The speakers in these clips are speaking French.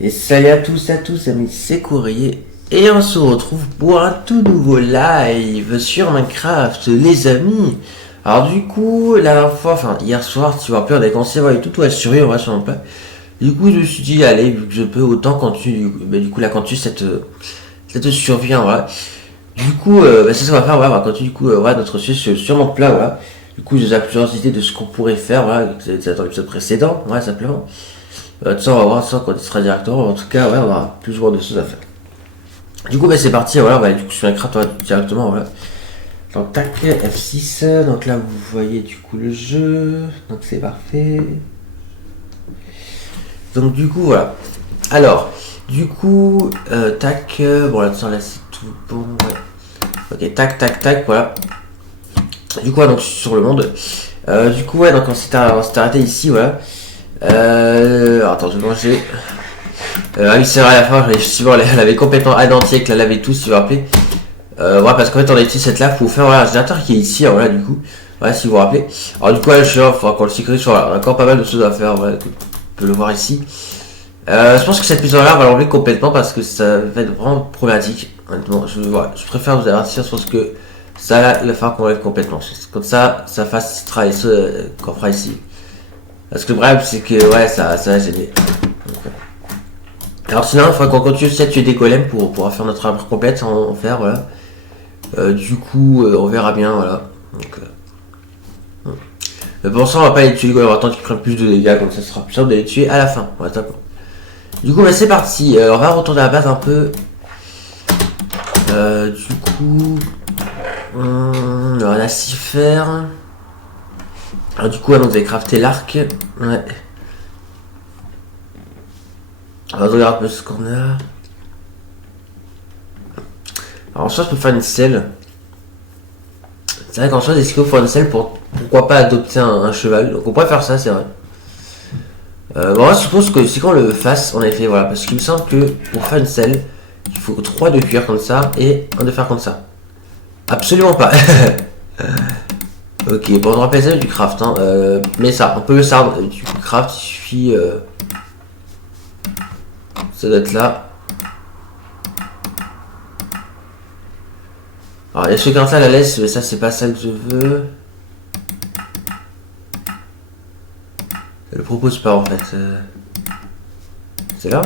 Et salut à tous amis, c'est Courrier. Et on se retrouve pour un tout nouveau live sur Minecraft, les amis. Alors du coup, la dernière fois, enfin hier soir, tu vois, plus on avait commencé à voir tout à survie, on va sur mon plat. Du coup, je me suis dit, allez, vu que je peux, autant continuer, du coup, là, continuer cette survie, hein, voilà. Du coup, c'est ça qu'on va faire, voilà, on va continuer, du coup, voilà, notre suite sur mon plat, voilà. Du coup, j'ai déjà plusieurs idées de ce qu'on pourrait faire, voilà, vous avez dans l'épisode précédent, voilà, simplement. Ça, on va voir ça quand il sera directeur. En tout cas, ouais, on aura plus ou moins de choses à faire. Du coup, c'est parti. Voilà, du coup, sur Minecraft, on va directement. Voilà. Donc, tac, F6. Donc là, vous voyez du coup le jeu. Donc, c'est parfait. Donc, du coup, voilà. Alors, du coup, tac. Bon, là, c'est tout bon. Ouais. Ok, tac, tac, tac. Voilà. Du coup, donc, sur le monde. Du coup, ouais, donc, on s'est arrêté ici. Voilà. Attends, je vais manger. Ah oui, c'est vrai, à la fin, justement, elle avait complètement anéanti avec la lave et tout, si vous vous rappelez. Ouais, parce qu'en fait, on a utilisé cette lave pour faire voilà, un générateur qui est ici, alors, voilà, du coup. Voilà, si vous vous rappelez. Alors, du coup, là, je suis là, il faudra qu'on le sécurise. Voilà, on a encore pas mal de choses à faire, voilà, on peut le voir ici. Je pense que cette mise en là, on va l'enlever complètement parce que ça va être vraiment problématique. Honnêtement, je préfère vous avertir sur ce que ça va faire qu'on l'enlève complètement. Comme ça facilitera ce qu'on fera ici. Parce que le problème, c'est que, ouais, ça va gêner. Alors sinon, il faudra qu'on continue aussi à tuer des golems pour pouvoir faire notre arbre complète en fer, voilà. Du coup, on verra bien, voilà. Donc, pour l'instant, on va pas les tuer les golems, on va attendre qu'ils prennent plus de dégâts, comme ça sera plus simple de les tuer à la fin. Voilà, top. Du coup, c'est parti. On va retourner à la base un peu. Du coup, on a 6 fer. Alors du coup, on va crafter l'arc. Ouais. Alors, on regarde un peu ce qu'on a. Alors, en soi, je peux faire une selle. C'est vrai qu'en soi, est-ce qu'il faut faire une selle pour pourquoi pas adopter un cheval. Donc, on pourrait faire ça, c'est vrai. Bon, moi, je suppose que si qu'on le fasse, en effet, voilà. Parce qu'il me semble que pour faire une selle, il faut 3 de cuir comme ça et 1 de fer comme ça. Absolument pas. Ok, bon, on rappelle ça du craft. Hein. Mais ça, on peut le savoir du craft, il suffit. Ça doit être là. Alors, il y a ce qu'un ça la laisse, mais ça, c'est pas ça que je veux. Elle le propose pas en fait. C'est là.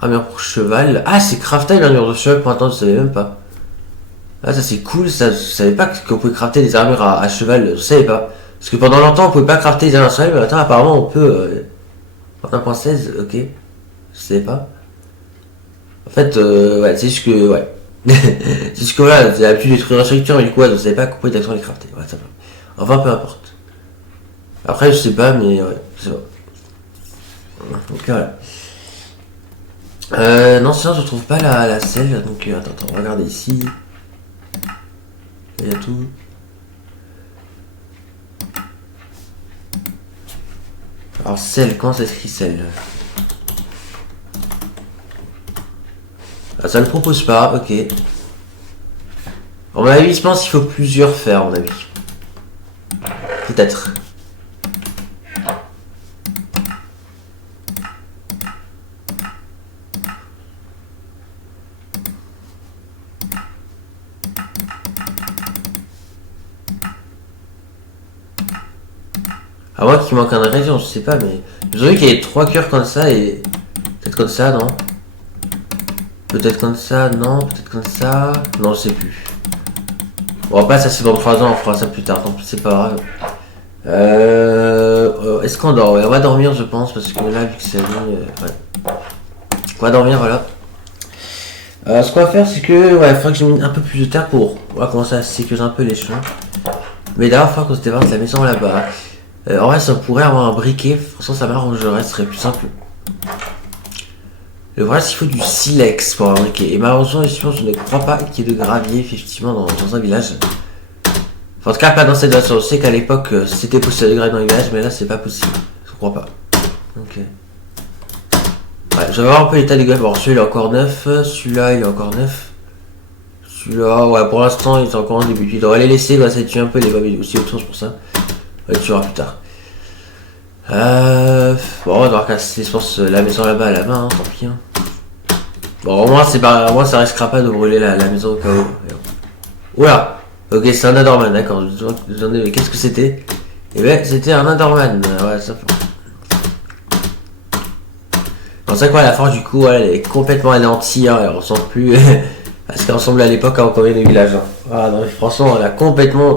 Armure pour cheval. Ah, c'est crafter une armure de cheval pour attendre, je savais même pas. Ah, ça c'est cool, ça, je savais pas qu'on pouvait crafter des armures à cheval, je savais pas. Parce que pendant longtemps on pouvait pas crafter des armures à cheval, mais maintenant apparemment on peut. En 1.16, ok. Je savais pas. En fait, ouais, c'est juste que. Ouais. C'est juste que voilà, j'ai l'habitude d'être une structure, mais du coup, ouais, je savais pas qu'on pouvait directement les crafter. Ouais, ça va. Enfin, peu importe. Après, je sais pas, mais ouais, je sais pas. Donc voilà. Non, sinon je trouve pas la selle, donc attends, on va regarder ici. Il y a tout. Alors selle, comment ça s'écrit selle? Ah, ça ne propose pas, ok. À mon avis, je pense qu'il faut plusieurs fers, à mon avis. Peut-être. À moins qu'il manque un ingrédient, je sais pas, mais. J'ai vu qu'il y avait 3 cœurs comme ça et. Peut-être comme ça, non? Peut-être comme ça, non? Peut-être comme ça. Non, je sais plus. Bon, après, ça c'est dans 3 ans, on fera ça plus tard, donc c'est pas grave. Est-ce qu'on dort? Ouais, on va dormir, je pense, parce que là, vu que c'est la nuit, ouais. On va dormir, voilà. Ce qu'on va faire, c'est que, ouais, il faudra que je mette un peu plus de terre pour. On va commencer à sécuriser un peu les champs. Mais d'abord, il faudra qu'on se débarrasse de la maison là-bas. En vrai, si on pourrait avoir un briquet, franchement, ça m'arrangerait, ce serait plus simple. Le problème, c'est qu'il faut du silex pour un briquet. Et malheureusement, je ne crois pas qu'il y ait de gravier, effectivement, dans un village. Enfin, en tout cas, pas dans cette version. Je sais qu'à l'époque, c'était possible de gravier dans les villages, mais là, c'est pas possible. Je crois pas. Ok. Ouais, je vais voir un peu l'état des graviers. Bon, celui-là, il est encore neuf. Celui-là, il est encore neuf. Celui-là, ouais, pour l'instant, il est encore en début. Il devrait les laisser, va s'être tuer un peu les graviers aussi autour, c'est pour ça. On les tuera plus tard. Bon, on va devoir casser, je pense, la maison là-bas à la main, hein, tant pis. Hein. Bon, au moins, au moins, ça risquera pas de brûler la maison au cas où. Oula! Ok, c'est un Enderman, d'accord. Qu'est-ce que c'était? Eh ben, c'était un Enderman. Ouais, ça. C'est ça quoi, la forge, du coup, elle est complètement anéantie. Hein, elle ressemble plus à ce qu'elle ressemblait à l'époque quand on connaît les villages. Hein. Ah, non, mais franchement, elle a complètement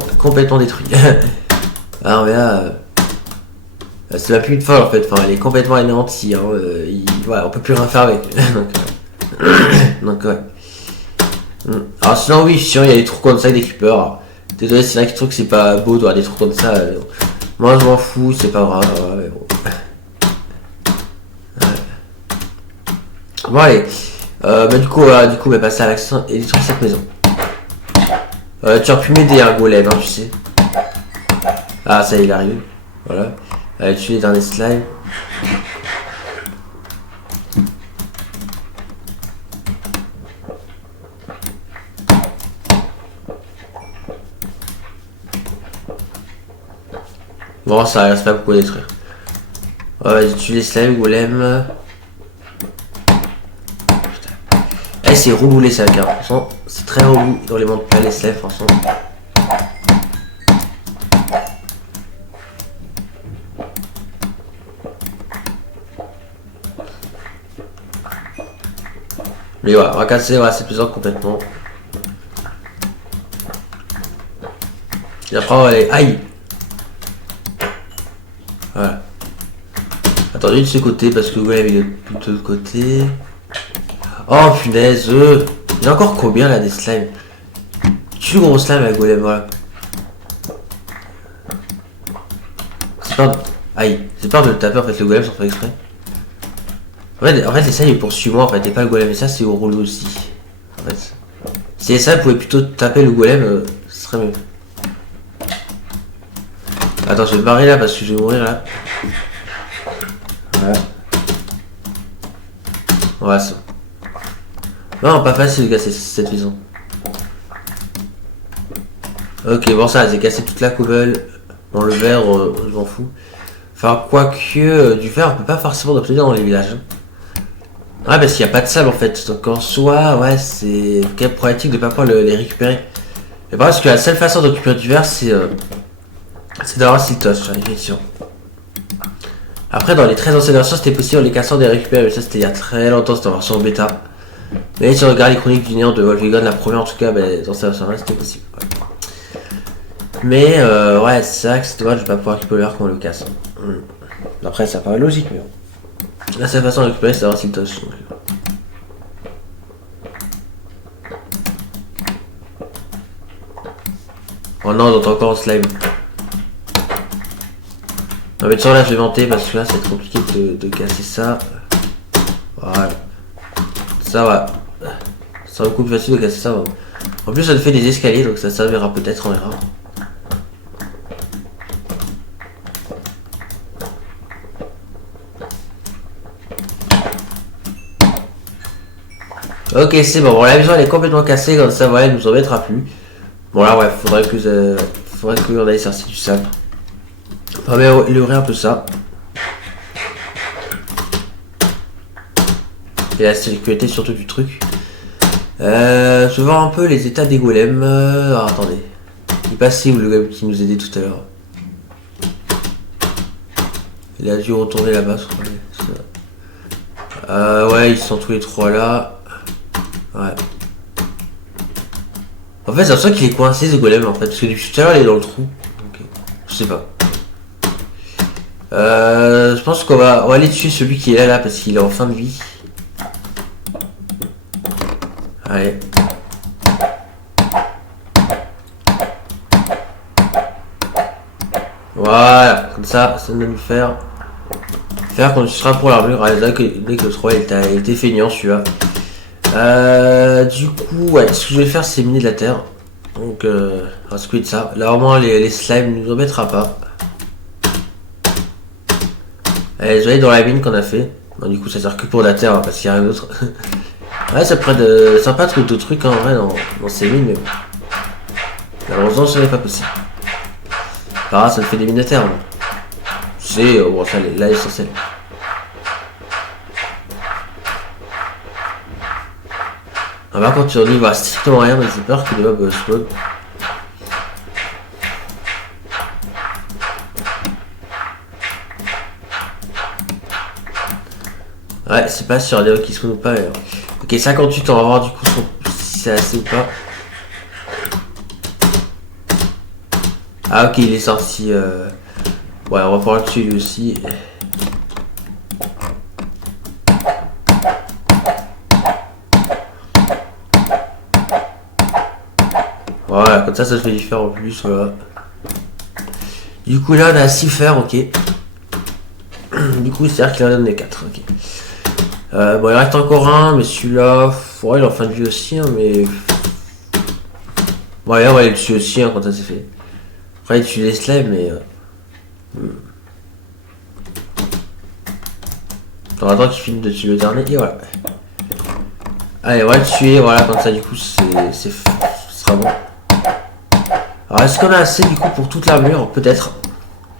détruit. Alors, mais là. C'est pas plus une folle en fait, enfin, elle est complètement anéantie. Hein. Voilà, on peut plus rien faire avec. Donc, ouais. Alors sinon oui, sinon il y a des trous comme ça avec des creepers. Désolé, c'est là qui trouve que c'est pas beau d'avoir des trous comme ça. Moi je m'en fous, c'est pas grave. Ouais, bon. Bon allez. Du coup, on va passer à l'action et détruire cette maison. Tu aurais pu m'aider un golem, hein, tu sais. Ah ça il arrive. Voilà. Allez, tuer les derniers slimes. Bon, ça reste pas beaucoup à détruire. Vas-y, tue les slimes, golem. Eh, c'est relou les sacs, hein. Franchement, c'est très relou dans les mondes pleins les slimes, franchement. Mais voilà, on va casser cette maison complètement. Et après, on va aller. Aïe! Voilà. Attendez de ce côté parce que ouais, il est plutôt de côté. Oh punaise! Il y en a encore combien là des slimes? Tu gros slime avec golem, voilà. C'est peur de. Aïe! C'est peur de le taper en fait le golem sans faire exprès. En fait, les slimes ils poursuivent moi en fait, et pas le golem, et ça c'est au rouleau aussi. En fait. Si ça, vous pouvez plutôt taper le golem, ce serait mieux. Attends, je vais me barrer là parce que je vais mourir là. Voilà. Voilà ça. Non, pas facile de casser cette maison. Ok, bon ça, j'ai cassé toute la cobble. Bon, le verre, je m'en fous. Enfin, quoique, du verre, on peut pas forcément obtenir dans les villages. Hein. Ouais, parce qu'il n'y a pas de sable en fait. Donc en soi, ouais, c'est quand même problématique de pas pouvoir les récupérer. Mais parce que la seule façon de récupérer du verre, c'est d'avoir un siltoche, effectivement. Après, dans les très anciennes versions, c'était possible en les cassant de les récupérer. Mais ça, c'était il y a très longtemps, c'était en version bêta. Mais si on regarde les chroniques du néant de Wolfgang, la première en tout cas, ben, dans cette version-là, c'était possible. Ouais. Mais ouais, c'est vrai que c'est dommage de ne pas pouvoir récupérer le verre quand on le casse. Après, ça paraît logique, mais bon. La seule façon de récupérer, c'est d'avoir un siltoche. Donc. Oh non, on entend encore un slime. Non mais de toute façon là je vais vanter parce que là c'est compliqué de casser ça. Voilà. Ça va. C'est beaucoup plus facile de casser ça. En plus ça te fait des escaliers donc ça servira peut-être, on verra. Ok c'est bon, la maison elle est complètement cassée comme ça, voilà, elle nous embêtera plus. Bon là ouais, faudrait qu'on aille chercher du sable. On va améliorer un peu ça. Et la sécurité surtout du truc. Je vais voir un peu les états des golems. Alors attendez. Il est passé où le golem qui nous aidait tout à l'heure? Il a dû retourner là-bas, je crois. Ouais, ils sont tous les trois là. Ouais. En fait, j'ai l'impression qu'il est coincé ce golem en fait. Parce que depuis tout à l'heure, il est dans le trou. Donc, je sais pas. Je pense qu'on va aller tuer celui qui est là parce qu'il est en fin de vie. Allez. Voilà, comme ça doit nous faire qu'on sera pour l'armure. Dès que le 3 il était feignant celui-là. Du coup, ouais, ce que je vais faire c'est miner de la terre. Donc, on va squid ça. Là, au moins, les slimes ne nous embêtera pas. Allez, je vais aller dans la mine qu'on a fait. Bon, du coup, ça sert que pour la terre, hein, parce qu'il n'y a rien d'autre. Ouais, ça pourrait être sympa de trouver d'autres trucs en vrai dans ces mines, mais bon. Malheureusement, ce n'est pas possible. Par ça me fait des mines de terre. Bon. c'est bon, ça, là, l'essentiel. Ah bah, quand tu en y vas strictement rien, mais j'ai peur que les mobs spawn. Ouais, c'est pas sûr, les mobs qui spawn ou pas. Ok, 58, on va voir du coup si c'est assez ou pas. Ah, ok, il est sorti. Ouais, on va pouvoir le tuer lui aussi. Voilà, comme ça fait faire en plus, voilà. Du coup, là, on a 6 fers, ok. Du coup, c'est-à-dire qu'il en donne des 4, ok. Bon, il reste encore un, mais celui-là, ouais, il est en fin de vie aussi, hein, mais... Ouais, on va aller dessus aussi, hein, quand ça s'est fait. Après, il tue les slimes, mais... Attends qu'il finisse de tuer le dernier, et voilà. Allez, on va le tuer, voilà, comme ça, du coup, ce sera bon. Alors, est-ce qu'on a assez, du coup, pour toute l'armure? Peut-être.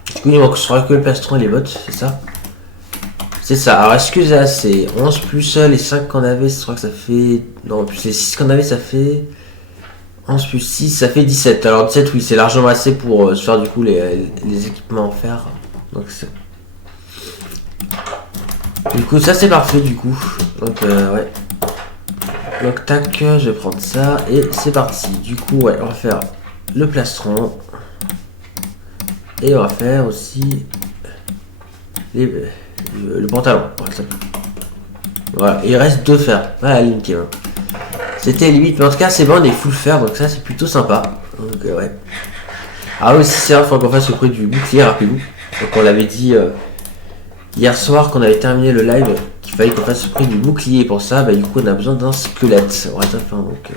Du coup, il manquera que le plastron et les bottes, c'est ça? C'est ça. Alors, est-ce que j'ai assez? 11 plus les 5 qu'on avait, je crois que ça fait... Non, plus les 6 qu'on avait, ça fait... 11 plus 6, ça fait 17. Alors 17, oui, c'est largement assez pour se faire du coup les équipements en fer. Donc c'est... Du coup, ça c'est parfait du coup. Donc ouais. Donc tac, je vais prendre ça et c'est parti. Du coup, ouais, on va faire le plastron. Et on va faire aussi le pantalon. Voilà, il reste 2 fers. Voilà, limite. Hein. C'était limite, mais en tout cas, c'est bon, on est full fer, donc ça c'est plutôt sympa. Donc ouais. Ah oui, c'est vrai, il faut qu'on fasse le prix du bouclier, rappelez-vous. Donc on l'avait dit hier soir qu'on avait terminé le live, qu'il fallait qu'on fasse le prix du bouclier. Et pour ça, bah, du coup, on a besoin d'un squelette. On va faire donc.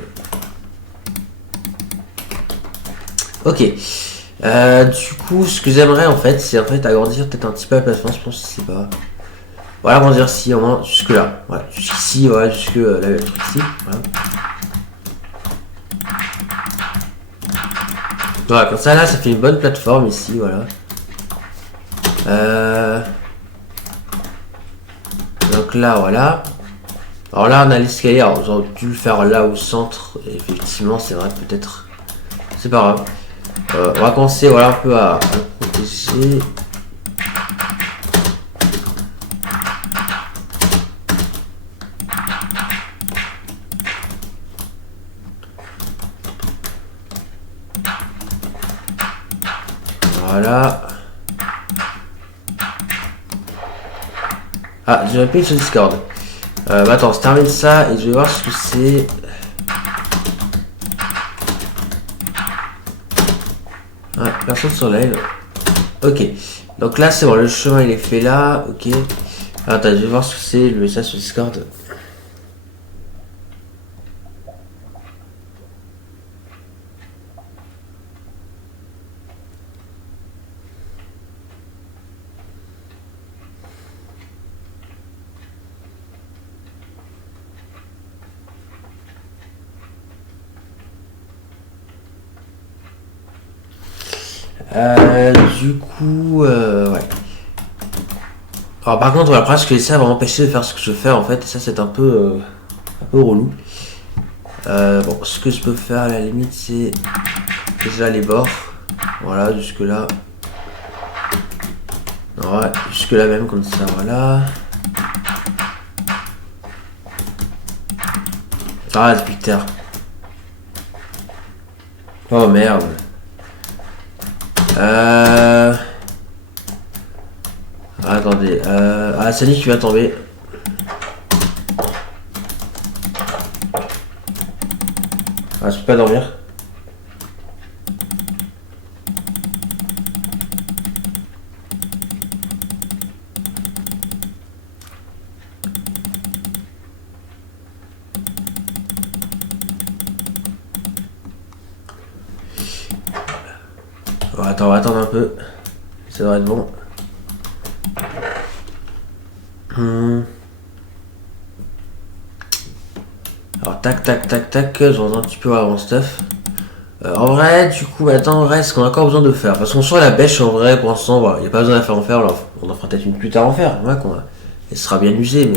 Ok. Du coup, ce que j'aimerais en fait, c'est en fait agrandir peut-être un petit peu la plateforme, je pense que c'est pas. Voilà, agrandir ici, au moins jusque là. Voilà, jusqu'ici, voilà, jusque là, le truc ici. Voilà. Voilà, comme ça là, ça fait une bonne plateforme ici, voilà. Donc là, voilà. Alors là, on a l'escalier. Alors, j'aurais dû le faire là au centre. Et effectivement, c'est vrai, peut-être. C'est pas grave. On va commencer, voilà, un peu à protéger. Voilà. Ah, j'ai appuyé sur Discord. Bah attends, je termine ça et je vais voir ce que c'est. Ah, personne sur live. Ok. Donc là, c'est bon, le chemin il est fait là. Ok. Attends, je vais voir ce que c'est le message sur Discord. Du coup, ouais. Alors par contre, après, ce que ça va m'empêcher de faire ce que je fais en fait, et ça c'est un peu relou. Bon, ce que je peux faire à la limite, c'est déjà les bords. Voilà, jusque là. Ouais, jusque là même comme ça, voilà. Ah, putain. Oh merde. Attendez. Ah, Sonic qui va tomber. Ah, je peux pas dormir. Oh, attends, on va attendre un peu. Ça devrait être bon. Alors tac tac tac tac, j'en ai un petit peu avant stuff. En vrai, du coup, maintenant, en vrai, ce qu'on a encore besoin de faire. Parce qu'on sort la bêche, en vrai, pour l'instant, voilà, il n'y a pas besoin de faire en faire. On en fera peut-être une plus tard en faire. Ouais, elle sera bien usée,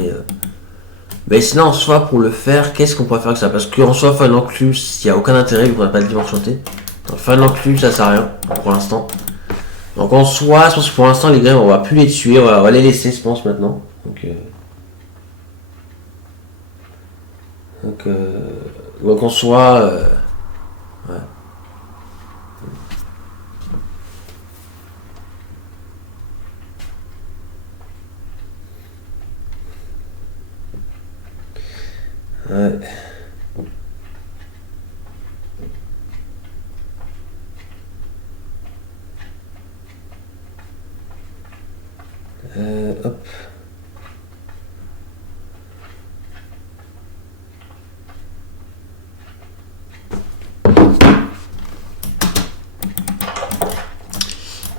mais sinon, en soi, pour le faire, qu'est-ce qu'on pourrait faire avec ça? Parce qu'en soi, Fun Enclus, il n'y a aucun intérêt, vu qu'on n'a pas de livre enchanté. Donc, Fun Enclus, ça sert à rien, pour l'instant. Donc, en soi, je pense que pour l'instant, les graines, on va plus les tuer, on va les laisser, je pense, maintenant. Donc, donc en soi, ouais. Ouais. Hop.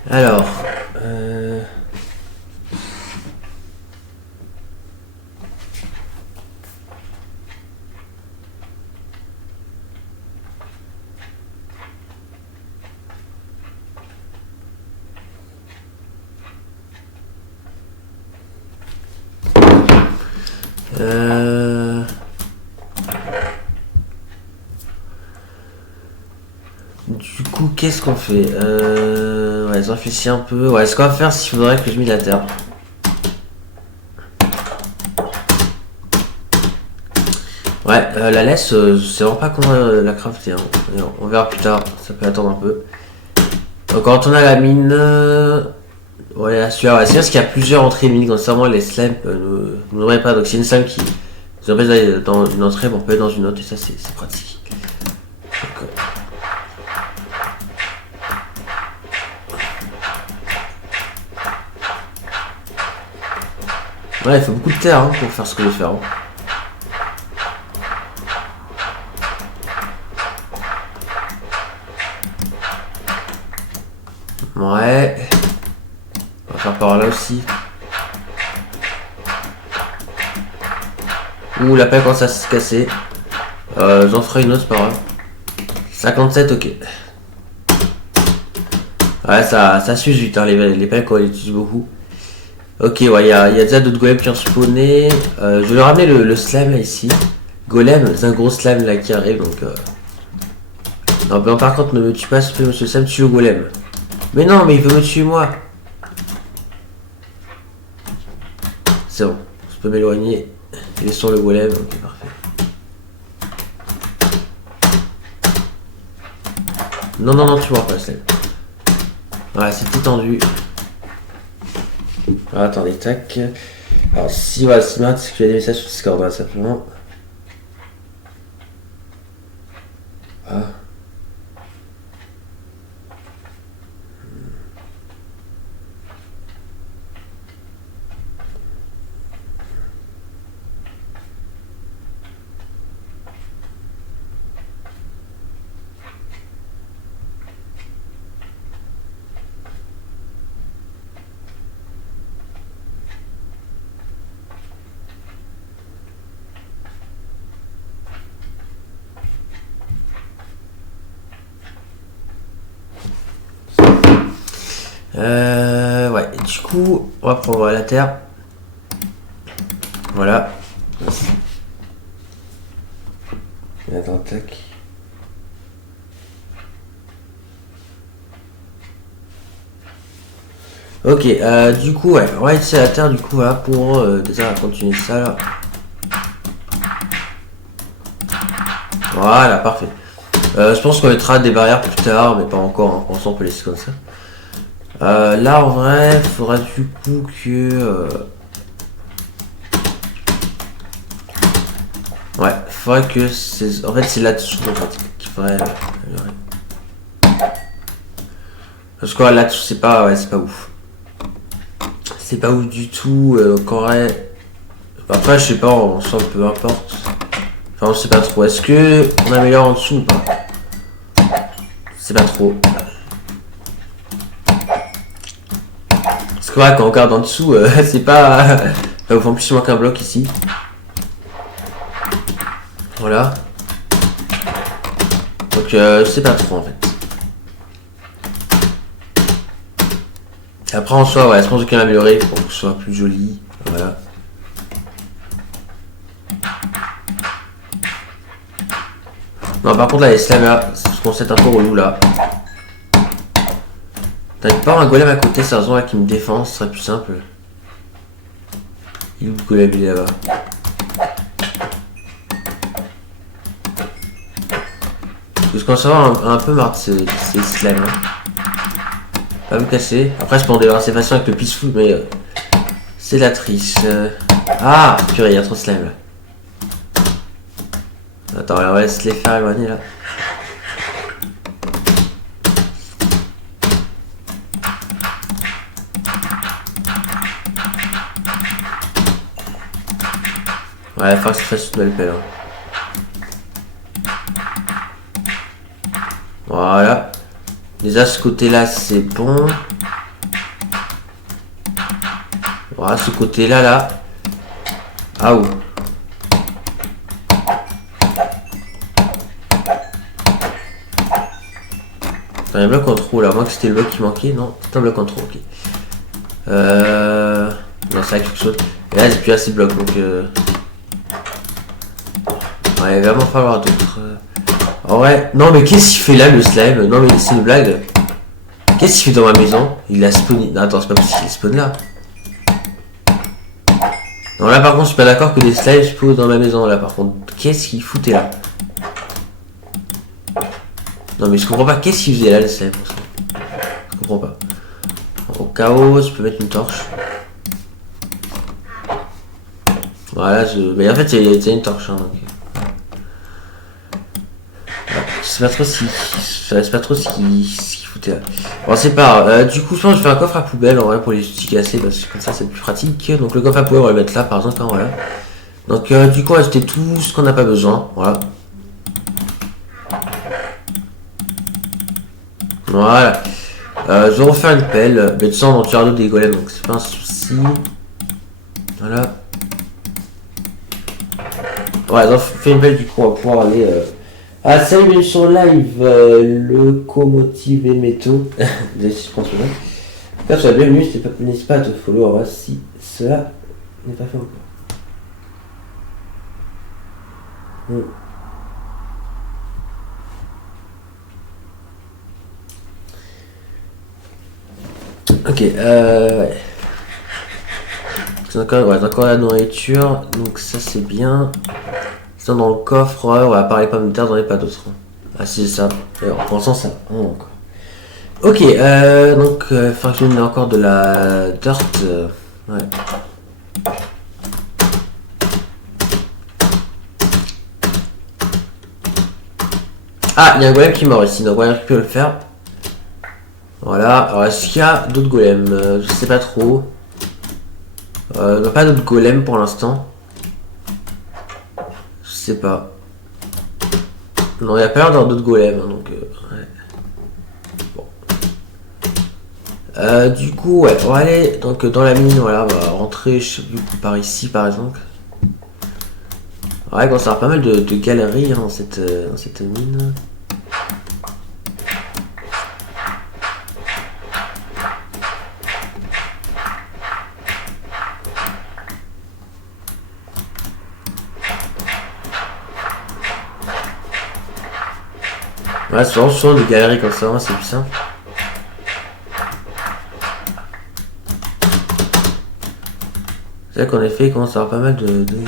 Alors, euh, du coup, qu'est-ce qu'on fait? Ouais, je réfléchis un peu. Ouais, ce qu'on va faire, c'est qu'il faudrait que je mette la terre. Ouais, la laisse, c'est vraiment pas comment la crafter. Hein. On verra plus tard, ça peut attendre un peu. Donc, quand on a la mine, ouais, la sueur, ouais, c'est parce qu'il y a plusieurs entrées mines, donc vraiment les slimes ne nous pas. Donc, c'est une slime qui nous empêche d'aller dans une entrée, mais on peut aller dans une autre, et ça, c'est pratique. Donc, ouais, il faut beaucoup de terre hein, pour faire ce que je veux faire. Hein. Ouais. On va faire par là aussi. Ouh, la pelle commence à se casser. J'en ferai une autre, c'est pas grave. 57, ok. Ouais, ça s'use vite, hein, les pelles quand on les utilise beaucoup. Ok, ouais, il y a déjà d'autres golems qui ont spawné. Je vais leur ramener le slime là ici. Golem, c'est un gros slime là qui arrive donc. Non, mais par contre, ne me tue pas, monsieur Sam, tue le golem. Mais non, mais il veut me tuer moi. C'est bon, je peux m'éloigner. Il est sur le golem, ok, parfait. Non, non, non, tu vois pas, slime. Ouais, c'est tout tendu. Ah, attendez, tac. Alors, si, voilà, si maintenant, c'est que tu as des messages sur Discord, hein, simplement. Ah. Ouais, du coup, on va prendre la terre. Voilà. Attends, tac. Ok, du coup, ouais, on va utiliser la terre, du coup, voilà, pour déjà continuer ça, là. Voilà, parfait. Je pense qu'on mettra des barrières plus tard, mais pas encore, hein. Pour l'instant, on peut laisser comme ça. Là, en vrai, il faudra du coup que... Ouais, il faudrait que c'est... En fait, c'est là-dessous, en fait, qu'il faudrait... Parce que là-dessous, c'est pas... Ouais, c'est pas ouf. C'est pas ouf du tout, qu'en vrai... Après, je sais pas, en soi, peu importe. Enfin, on sait pas trop. Est-ce que on améliore en dessous ou pas? C'est pas trop. Parce que ouais, quand on regarde en dessous, c'est pas... Ça vous fait en plus, il manque un bloc ici. Voilà. Donc je sais pas trop en fait. Après en soi, ouais, je pense qu'il y a amélioré pour que ce soit plus joli. Voilà. Non, par contre là, les slimes là, c'est ce qu'on sait un peu relou là. T'as pas un golem à côté, c'est un zone là qui me défend, ce serait plus simple. Il est où le golem, il est là-bas. Je commence à avoir un peu marre de ces slimes. Hein. Pas me casser. Après, je peux en débarrasser facilement avec le peaceful, mais c'est la triche. Ah, purée, il y a trop de slime là. Attends, on va laisser les faire éloigner là. Ouais, il faudra que je fasse une nouvelle pelle. Hein. Voilà. Déjà, ce côté-là, c'est bon. Voilà, ce côté-là, là. Ah ouh. C'est un bloc en trop là, moi que c'était le bloc qui manquait, non, c'est un bloc en trop, ok. Non, c'est quelque chose. Et là, j'ai plus assez de blocs donc. Ouais, il va vraiment falloir d'autres. Oh ouais, non, mais qu'est-ce qu'il fait là le slime? Non, mais c'est une blague. Qu'est-ce qu'il fait dans ma maison? Il a spawné. Non, attends, c'est pas possible, il spawn là. Non, là par contre, je suis pas d'accord que les slimes spawnent dans ma maison là par contre. Qu'est-ce qu'il foutait là? Non, mais je comprends pas, qu'est-ce qu'il faisait là le slime? Je comprends pas. Au chaos, je peux mettre une torche. Voilà, mais en fait, il y a une torche. Hein, donc. Je sais pas trop ce qu'il foutait là. Bon, c'est pas grave. Du coup, je pense que je fais un coffre à poubelle en vrai pour les outils cassés parce que comme ça, c'est plus pratique. Donc, le coffre à poubelle, on va le mettre là par exemple. Hein, voilà. Donc, du coup, on va acheter tout ce qu'on n'a pas besoin. Voilà. Voilà. Je vais refaire une pelle. Mais de toute façon, on tire des golems donc c'est pas un souci. Voilà. Ouais, donc, fait une pelle du coup, on va pouvoir aller. Ah, salut, bienvenue sur live, Locomotive et Métaux. Je pense que là. Tu as bienvenue, n'hésite pas à te follow hein, si cela n'est pas fait encore. Ok, ouais. Encore la nourriture, donc ça c'est bien. Sinon dans le coffre, ouais, on va parler pommes de terre, j'en ai pas d'autres. Ah si, c'est ça. Pour l'instant, ça. Oh, encore. Ok, donc, enfin, je mets encore de la dirt. Ouais. Ah, il y a un golem qui est mort ici, donc on va récupérer le faire. Voilà, alors est-ce qu'il y a d'autres golems? Je sais pas trop. On n'a pas d'autres golems pour l'instant. Je sais pas. Non, il n'y a pas l'air d'avoir d'autres golems, hein, donc ouais. Bon. Du coup, ouais, on va aller donc, dans la mine, voilà, on va rentrer du coup, par ici par exemple. Ouais, on va avoir pas mal de galeries hein, dans cette mine. Ouais, c'est vraiment souvent des galeries comme ça, hein, c'est plus simple. C'est vrai qu'en effet, il commence à avoir pas mal de galeries.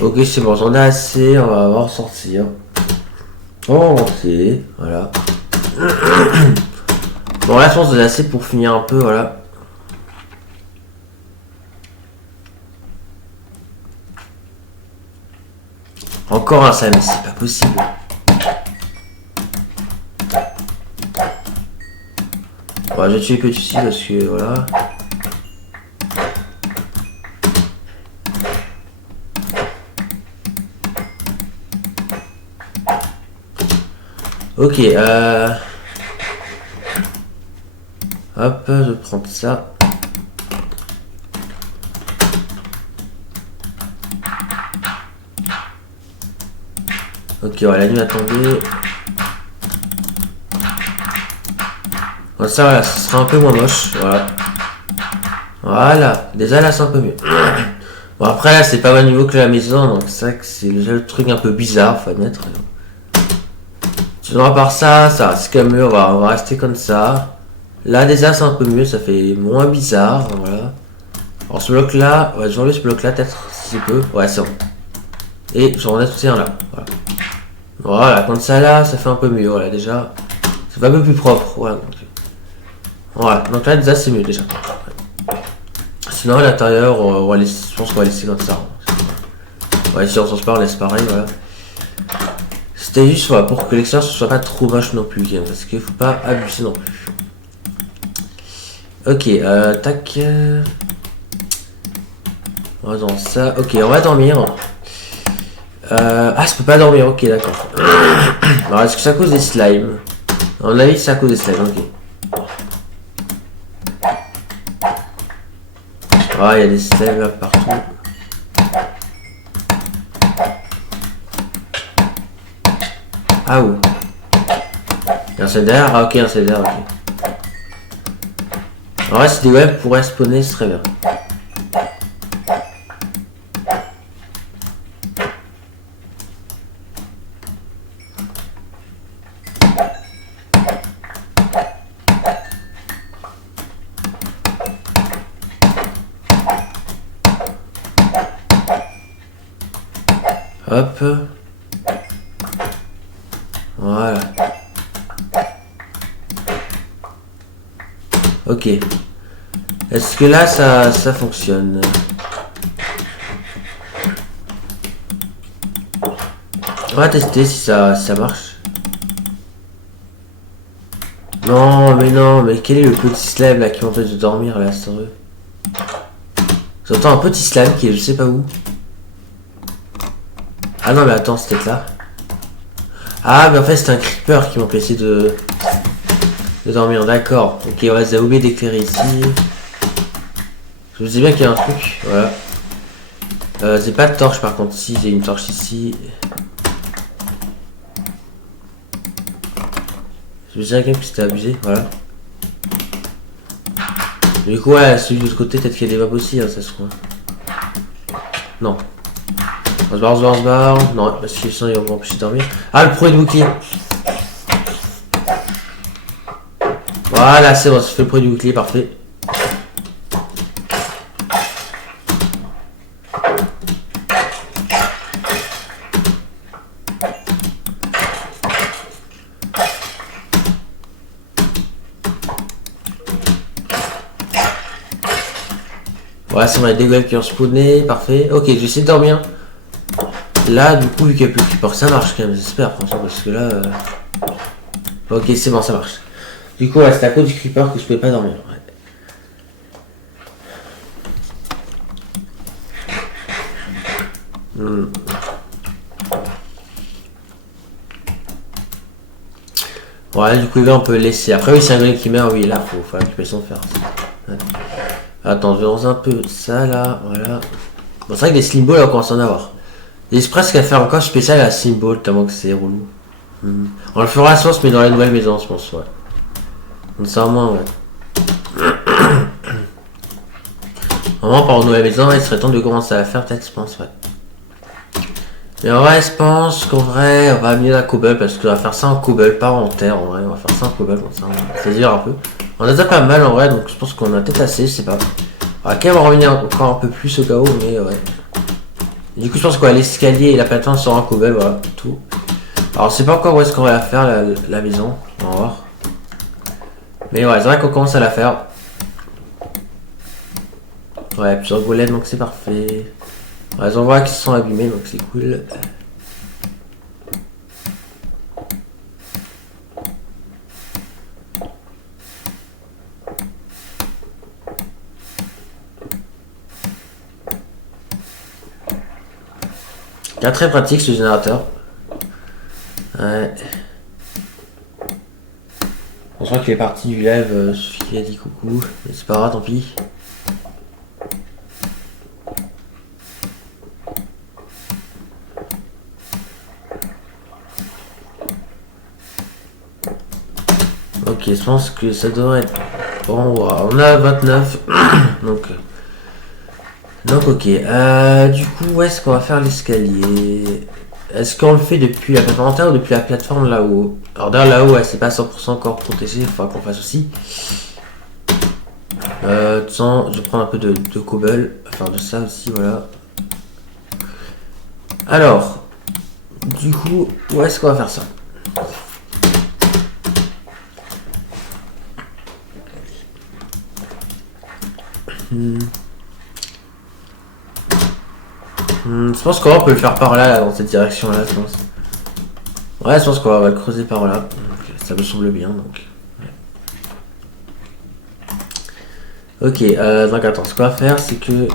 Ok, c'est bon, j'en ai assez, on va en sortir. On va rentrer, voilà. Bon, là, je pense que j'ai assez pour finir un peu, voilà. Encore un slime, c'est pas possible. Bon, je vais tuer que ici parce que, voilà. Ok, hop, je vais prendre ça. Ok, ouais, la nuit, attendez. Bon, ça, voilà, ce sera un peu moins moche, voilà. Voilà, déjà là, c'est un peu mieux. Bon, après, là, c'est pas au niveau que la maison, donc c'est vrai que c'est le truc un peu bizarre, faut admettre. Sinon, à part ça, c'est quand même mieux, on va rester comme ça. Là, déjà, c'est un peu mieux, ça fait moins bizarre, voilà. Alors, ce bloc-là, ouais, j'enlève ce bloc-là, peut-être, si c'est peu. Ouais, c'est bon. Et j'en ai tout un là, voilà. Voilà, comme ça, là, ça fait un peu mieux, voilà, déjà. C'est un peu plus propre, voilà. Voilà, donc là, déjà, c'est mieux, déjà. Sinon, à l'intérieur, on va laisser, je pense qu'on va laisser comme ça. Ouais, si on s'en pas, on laisse pareil, voilà. C'était juste voilà, pour que l'extérieur ne soit pas trop moche non plus, parce qu'il faut pas abuser non plus. Ok, tac. On va dans ça. Ok, on va dormir. Ah, je peux pas dormir, ok, d'accord. Alors, est-ce que c'est à cause des slimes? À mon avis, c'est à cause des slimes, ok. Ah, il y a des slimes là partout. Ah, où? Il y a un CDR? Ah, ok, un CDR, ok. En vrai, si des webs pourraient spawner, ce serait bien. Hop. Voilà. Ok. Est-ce que là, ça fonctionne? On va tester si ça marche. Non, mais quel est le petit slime là qui m'empêche de dormir là, sérieux? J'entends un petit slime qui est je sais pas où. Ah non, mais attends, c'est peut-être là. Ah, mais en fait, c'est un creeper qui m'empêchait de dormir, d'accord. Ok, ouais, j'ai oublié d'éclairer ici. Je me dis bien qu'il y a un truc, voilà. J'ai pas de torche par contre, si j'ai une torche ici. Je me disais quand même que c'était abusé, voilà. Du coup, ouais, celui de l'autre côté, peut-être qu'il y a des mobs aussi, hein, ça se trouve. Non. On se barre. Non, parce que sinon ils vont m'empêcher de dormir. Ah, le pro de bouclier. Voilà, c'est bon, ça fait le pro du bouclier, parfait. Ouais, c'est vrai, des webs qui ont spawné, parfait. Ok, je vais essayer de dormir. Là, du coup, vu qu'il n'y a plus de creeper, ça marche quand même, j'espère, franchement, parce que là. Ok, c'est bon, ça marche. Du coup, ouais, c'est à cause du creeper que je pouvais pas dormir. Ouais. Ouais, du coup, là, on peut laisser. Après, oui, c'est un grille qui meurt, oui, là, faut l'occupation de faire. Ouais. Attends, je vais lancer un peu de ça, là, voilà. Bon, c'est vrai que des slim balls, on commence à en avoir. Il est presque à faire encore spécial à slim ball, tellement que c'est relou. On le fera soit, mais dans la nouvelle maison, je pense, ouais. Donc, ça, au moins, ouais. Vraiment, par une nouvelle maison, il serait temps de commencer à la faire, peut-être, je pense, ouais. Mais en vrai, je pense qu'en vrai, on va amener la cobble parce qu'on va faire ça en cobble, pas en terre en vrai. On va faire ça en cobble, comme ça, on va saisir un peu. On a déjà pas mal en vrai, donc je pense qu'on a peut-être assez, je sais pas. On va quand même revenir encore un peu plus au cas où, mais ouais. Du coup, je pense qu'on va l'escalier et la plateforme sera en cobble, voilà, tout. Alors, on sait pas encore où est-ce qu'on va la faire, la maison. On va voir. Mais ouais, c'est vrai qu'on commence à la faire. Ouais, plusieurs golems, donc c'est parfait. Ouais, les endroits qui se sont abîmés, donc c'est cool. Très pratique ce générateur. Ouais. Je crois qu'il est parti du live, Sophie a dit coucou, mais c'est pas grave, tant pis. Ok, je pense que ça devrait être bon. On a 29, donc ok. Du coup, où est-ce qu'on va faire l'escalier? Est-ce qu'on le fait depuis la plateforme interne ou depuis la plateforme là-haut? Alors d'ailleurs là-haut, ouais, c'est pas 100% encore protégé, il faudra qu'on fasse aussi. Je vais prendre un peu de cobble, enfin de ça aussi, voilà. Alors, du coup, où est-ce qu'on va faire ça? Je pense qu'on peut le faire par là, dans cette direction-là, je pense. Ouais, je pense qu'on va le creuser par là. Donc, ça me semble bien, donc. Ouais. Ok, donc attends, ce qu'on va faire, c'est que...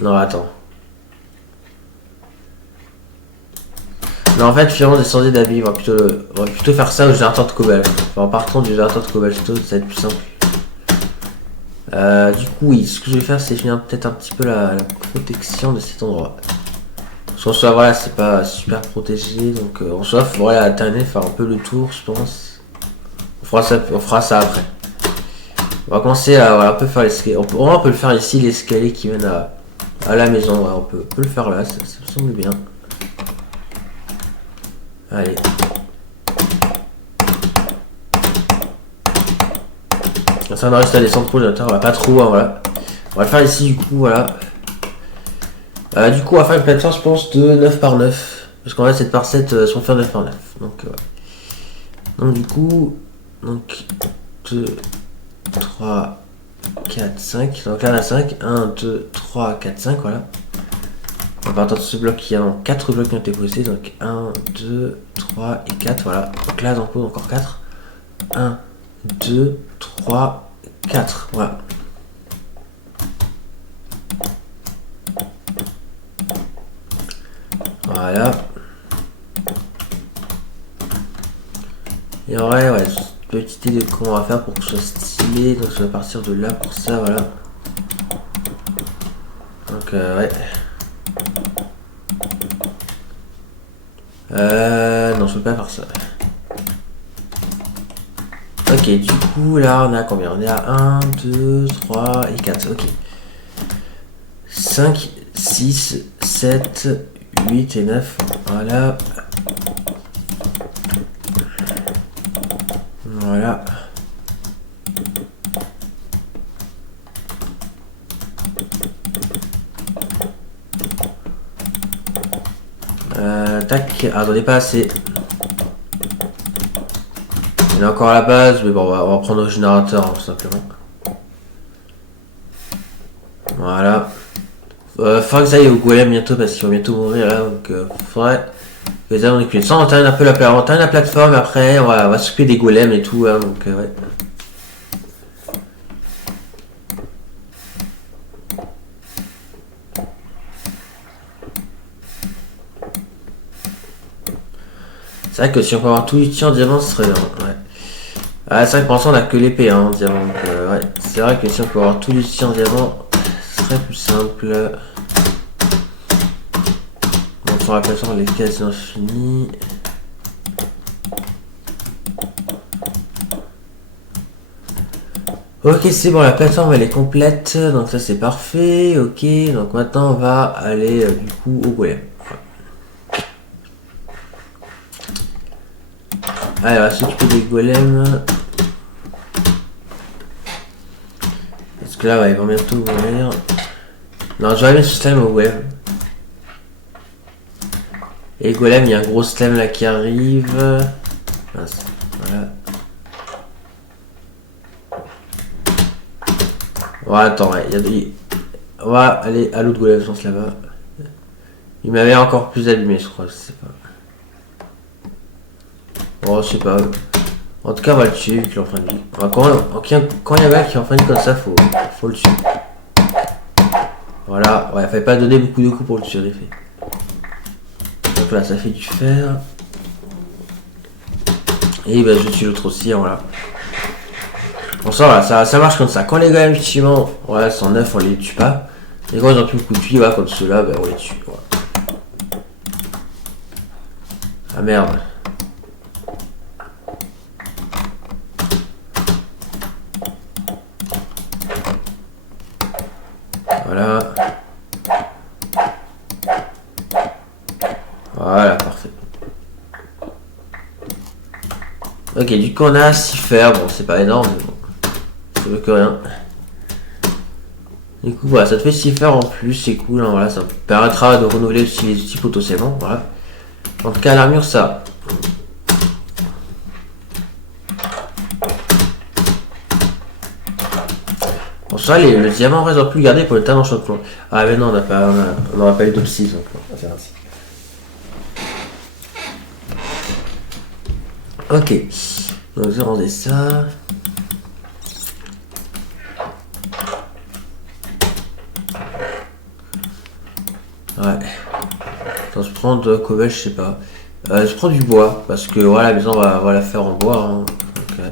Non, attends. Non, en fait, finalement, descendre d'habits, on va plutôt faire ça au générateur de cobble. Enfin, en partant du générateur de cobble, ça va être plus simple. Du coup, oui, ce que je vais faire, c'est finir peut-être un petit peu la protection de cet endroit. Parce qu'en soi, voilà, c'est pas super protégé, donc en soi, il faudrait alterner, faire un peu le tour, je pense. On fera ça après. On va commencer à voilà, un peu faire l'escalier. On peut le faire ici, l'escalier qui mène à la maison. Ouais, on peut le faire là, ça me semble bien. Allez. Ça me reste à descendre trop, on va pas trop, hein, voilà. On va le faire ici, du coup, voilà. Du coup, on va faire une plateforme, je pense, de 9 par 9. Parce qu'en fait, cette par 7 sont faire 9 par 9. Donc, ouais. Donc, du coup, 2, 3, 4, 5. Donc là, on a 5. 1, 2, 3, 4, 5, voilà. On va partir de ce bloc, il y a 4 blocs qui ont été posés. Donc, 1, 2, 3 et 4, voilà. Donc là, j'en pose encore 4. 1, 2, 3, 4, voilà. Voilà. Et ouais, petite idée de comment on va faire pour que ce soit stylé. Donc je vais partir de là pour ça, voilà. Donc ouais. Non, je peux pas faire ça. Ok, du coup, là, on a combien? On est à 1, 2, 3 et 4. Ok. 5, 6, 7, 8 et 9. Voilà. Voilà. Tac. Ah, j'en ai pas assez. Il y en a encore à la base, mais bon, on va prendre le générateur, hein, tout simplement. Voilà. Faudra que ça aille au golem bientôt parce qu'il va bientôt mourir là, donc faudrait que ça on écoute. Ça on termine un peu la plateforme, après on va s'occuper des golems et tout, hein, donc ouais. C'est vrai que si on peut avoir tout l'outil en diamant, ce serait bien, ouais. Ah, c'est vrai que pour l'instant on a que l'épée hein, en diamant, donc ouais. C'est vrai que si on peut avoir tout l'outil en diamant, ce serait plus simple. Bon, sur la plateforme, elle est quasiment finie. Ok, c'est bon, la plateforme elle est complète, donc ça c'est parfait. Ok, donc maintenant on va aller du coup au golem. Allez, on va s'occuper des golems. Parce que là, ouais, ils vont bientôt mourir. Non, je vais aller sur slime au web. Et golem, il y a un gros slime là qui arrive. Voilà. Ouais, attends, ouais, il y a des... On va aller à l'autre golem, je pense là-bas. Il m'avait encore plus allumé, je crois, je sais pas. Bon, je sais pas. En tout cas, on va le tuer vu qu'il est en fin de vie. Quand il y a un qui est en fin de vie comme ça, faut le tuer. Voilà, ouais, fallait pas donner beaucoup de coups pour le tuer, en effet. que là, ça fait du fer. Et bah, je tue l'autre aussi, hein, voilà. Bon, ça, voilà, ça marche comme ça. Quand les gars, effectivement, voilà, sont neufs, on les tue pas. Et quand ils ont plus beaucoup de vie, voilà, comme ceux-là, bah, on les tue. Voilà. Ah merde. Voilà. Voilà, parfait. Ok, du coup on a 6 fer, bon c'est pas énorme, mais bon, c'est mieux que rien. Du coup voilà, ça te fait 6 fer en plus, c'est cool, hein, voilà, ça permettra de renouveler aussi les outils potentiellement, voilà. En tout cas l'armure ça. Bon ça, le diamant on reste plus le garder pour le tas d'enchantement. Ah mais non, on n'aura pas eu d'obsis, donc on va faire ainsi. Ok, donc je rendais ça. Ouais. Attends, je prends de cobble, je sais pas. Je prends du bois, parce que voilà, la maison on va la faire en bois. Hein. Donc,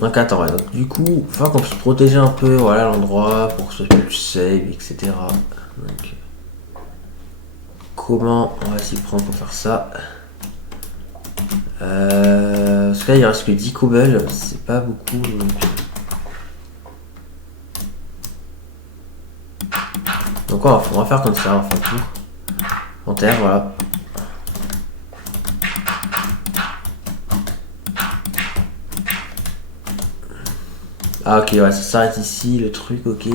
donc attends, ouais, donc, du coup, il faut qu'on puisse protéger un peu voilà, l'endroit pour que ce soit plus safe, etc. Donc, comment on va s'y prendre pour faire ça? Parce que là il reste que 10 cobbles, c'est pas beaucoup. Donc on va faire comme ça, on va faire tout en terre, voilà. Ah ok, ouais, ça s'arrête ici, le truc, ok.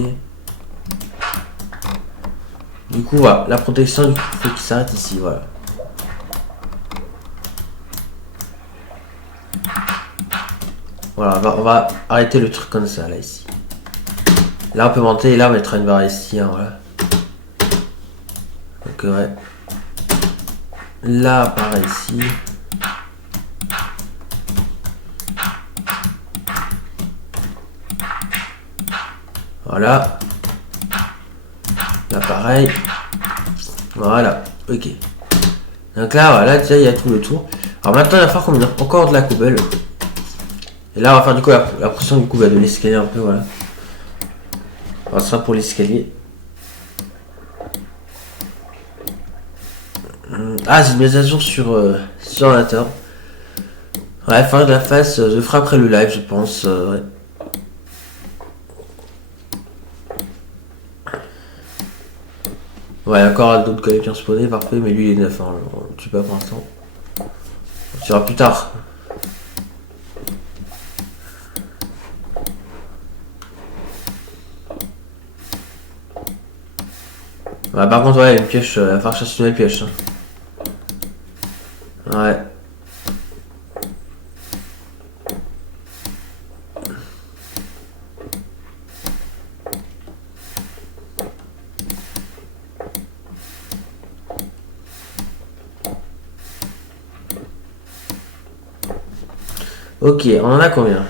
Du coup, voilà, la protection, du coup, faut qu'il s'arrête ici, voilà. Voilà, on va arrêter le truc comme ça, là, ici. Là, on peut monter, et là, on mettra une barre ici, hein, voilà. Donc, ouais. Là, pareil, ici. Voilà. Là, pareil. Voilà, ok. Donc là, voilà, déjà, il y a tout le tour. Alors maintenant, il va falloir qu'on mette encore de la cobble. Et là, on va faire du coup la pression du coup de l'escalier un peu, voilà. Alors, ce sera pour l'escalier. Ah, j'ai une mise à jour sur ordinateur. Ouais, il faudrait que je la fasse. Je le ferai après le live, je pense. Ouais. Ouais, encore d'autres collègues qui ont spawné, parfait, mais lui il est neuf, hein, on le tue pas pour l'instant. On tuera plus tard. Ouais, par contre, ouais, une pioche, il va falloir chercher une nouvelle pioche. Hein. Ouais. Ok, on en a combien?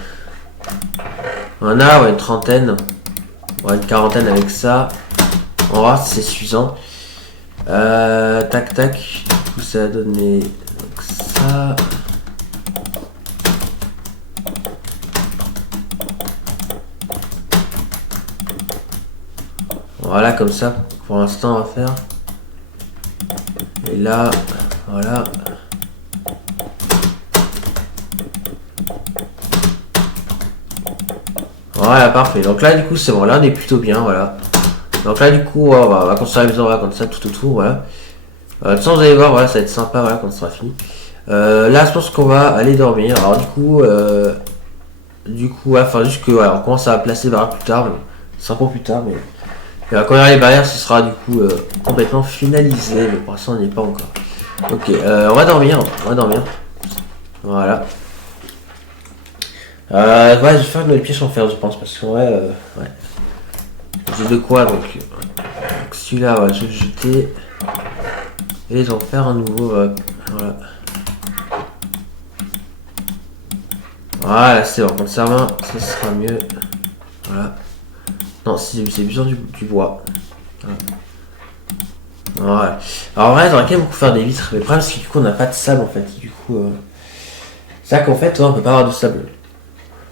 On en a ouais, une trentaine. Ouais, une quarantaine avec ça. On va voir si c'est suffisant. Tac tac. Du coup, ça a donné donc ça. Voilà, comme ça. Pour l'instant, on va faire. Et là, voilà. Voilà, parfait. Donc là, du coup, c'est bon. Là, on est plutôt bien, voilà. Donc là, du coup, on va construire la maison, voilà, comme ça, tout autour, voilà. De toute façon, vous allez voir, voilà, ça va être sympa, voilà, quand ce sera fini. Là, je pense qu'on va aller dormir. Alors, du coup, enfin, juste que, voilà, on commence à placer les barrières plus tard, mais ce sera pour plus tard, mais quand il y aura les barrières, ce sera, du coup, complètement finalisé, mais pour l'instant, on n'y est pas encore. Ok, on va dormir, Voilà. Ouais, je vais faire une nouvelle pièce en fer, je pense, parce qu'en vrai, ouais. J'ai de quoi, donc celui-là, ouais, je vais le jeter. Et j'en faire un nouveau, voilà. Voilà, c'est bon, comme ça, ça sera mieux. Voilà. Non, c'est besoin du bois. Voilà. Voilà. Alors en vrai, j'aurais quand même beaucoup faire des vitres, mais le problème c'est que du coup on n'a pas de sable en fait. Du coup, c'est ça qu'en fait, ouais, on peut pas avoir de sable.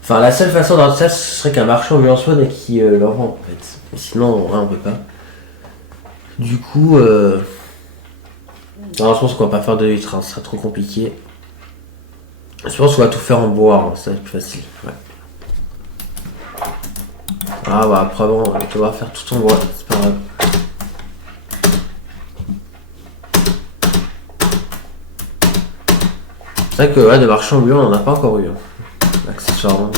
Enfin, la seule façon d'avoir de sable, ce serait qu'un marchand lui en soit et qui le rend en fait. Mais sinon, en vrai, on peut pas. Du coup, non, je pense qu'on va pas faire de vitres, hein, ce sera trop compliqué. Je pense qu'on va tout faire en bois, hein, ça va être plus facile. Ouais. Ah bah après bon, on va devoir faire tout en bois, c'est pas grave. C'est vrai que ouais, de marchand ambulant, on en a pas encore eu. Hein. Accessoirement.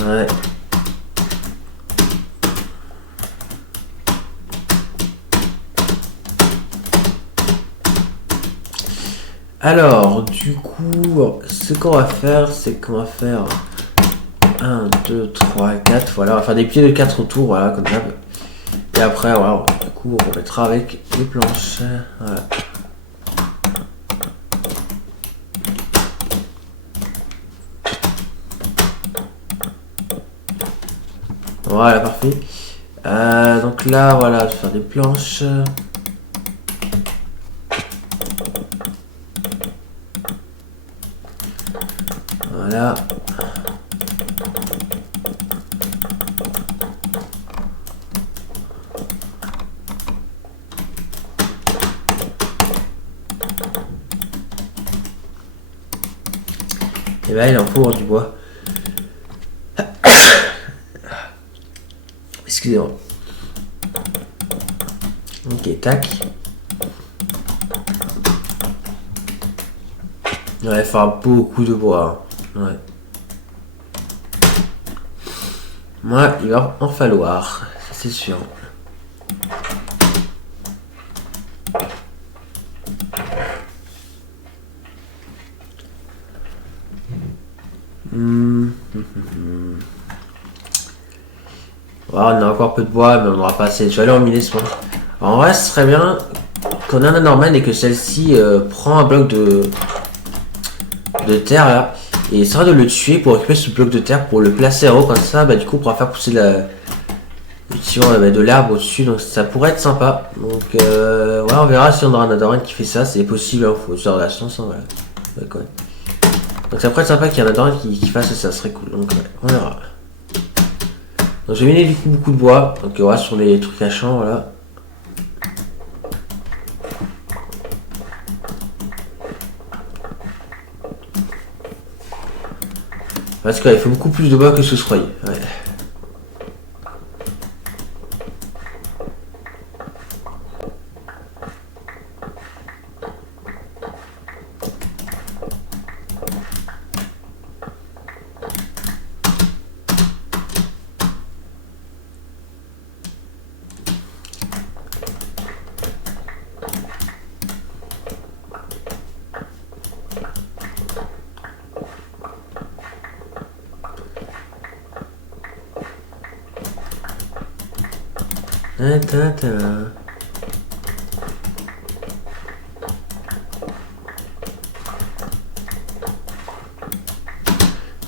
Ouais. Alors, du coup, ce qu'on va faire, c'est qu'on va faire 1, 2, 3, 4, voilà, on va faire des pieds de 4 autour, voilà, comme ça. Et après, voilà, du coup, on mettra avec les planches. Voilà. Voilà, parfait. Donc là, voilà, je vais faire des planches. Voilà. Et ben, il en faut du bois. Excusez-moi. Ok, tac. Ouais, il faudra beaucoup de bois. Hein. Ouais. Moi, il va en falloir, c'est sûr. Voilà, on a encore peu de bois, mais on n'aura pas assez. Je vais aller en miner ce moment. En vrai, ce serait bien qu'on ait un normal et que celle-ci prend un bloc de terre là. Et ça sera de le tuer pour récupérer ce bloc de terre pour le placer en haut comme ça. Bah, du coup, on pourra faire pousser de l'herbe au-dessus. Donc ça pourrait être sympa. Donc voilà, on verra si on aura un Adoran qui fait ça. C'est possible, hein, faut faire de la chance. Hein, voilà. Ouais. Donc ça pourrait être sympa qu'il y ait un Adoran qui fasse ça, ça serait cool. Donc ouais, on verra. Donc j'ai mis du coup beaucoup de bois. Donc voilà, sur les trucs à champ, voilà. Parce qu'il faut beaucoup plus de bois que ce que je croyais. Ouais.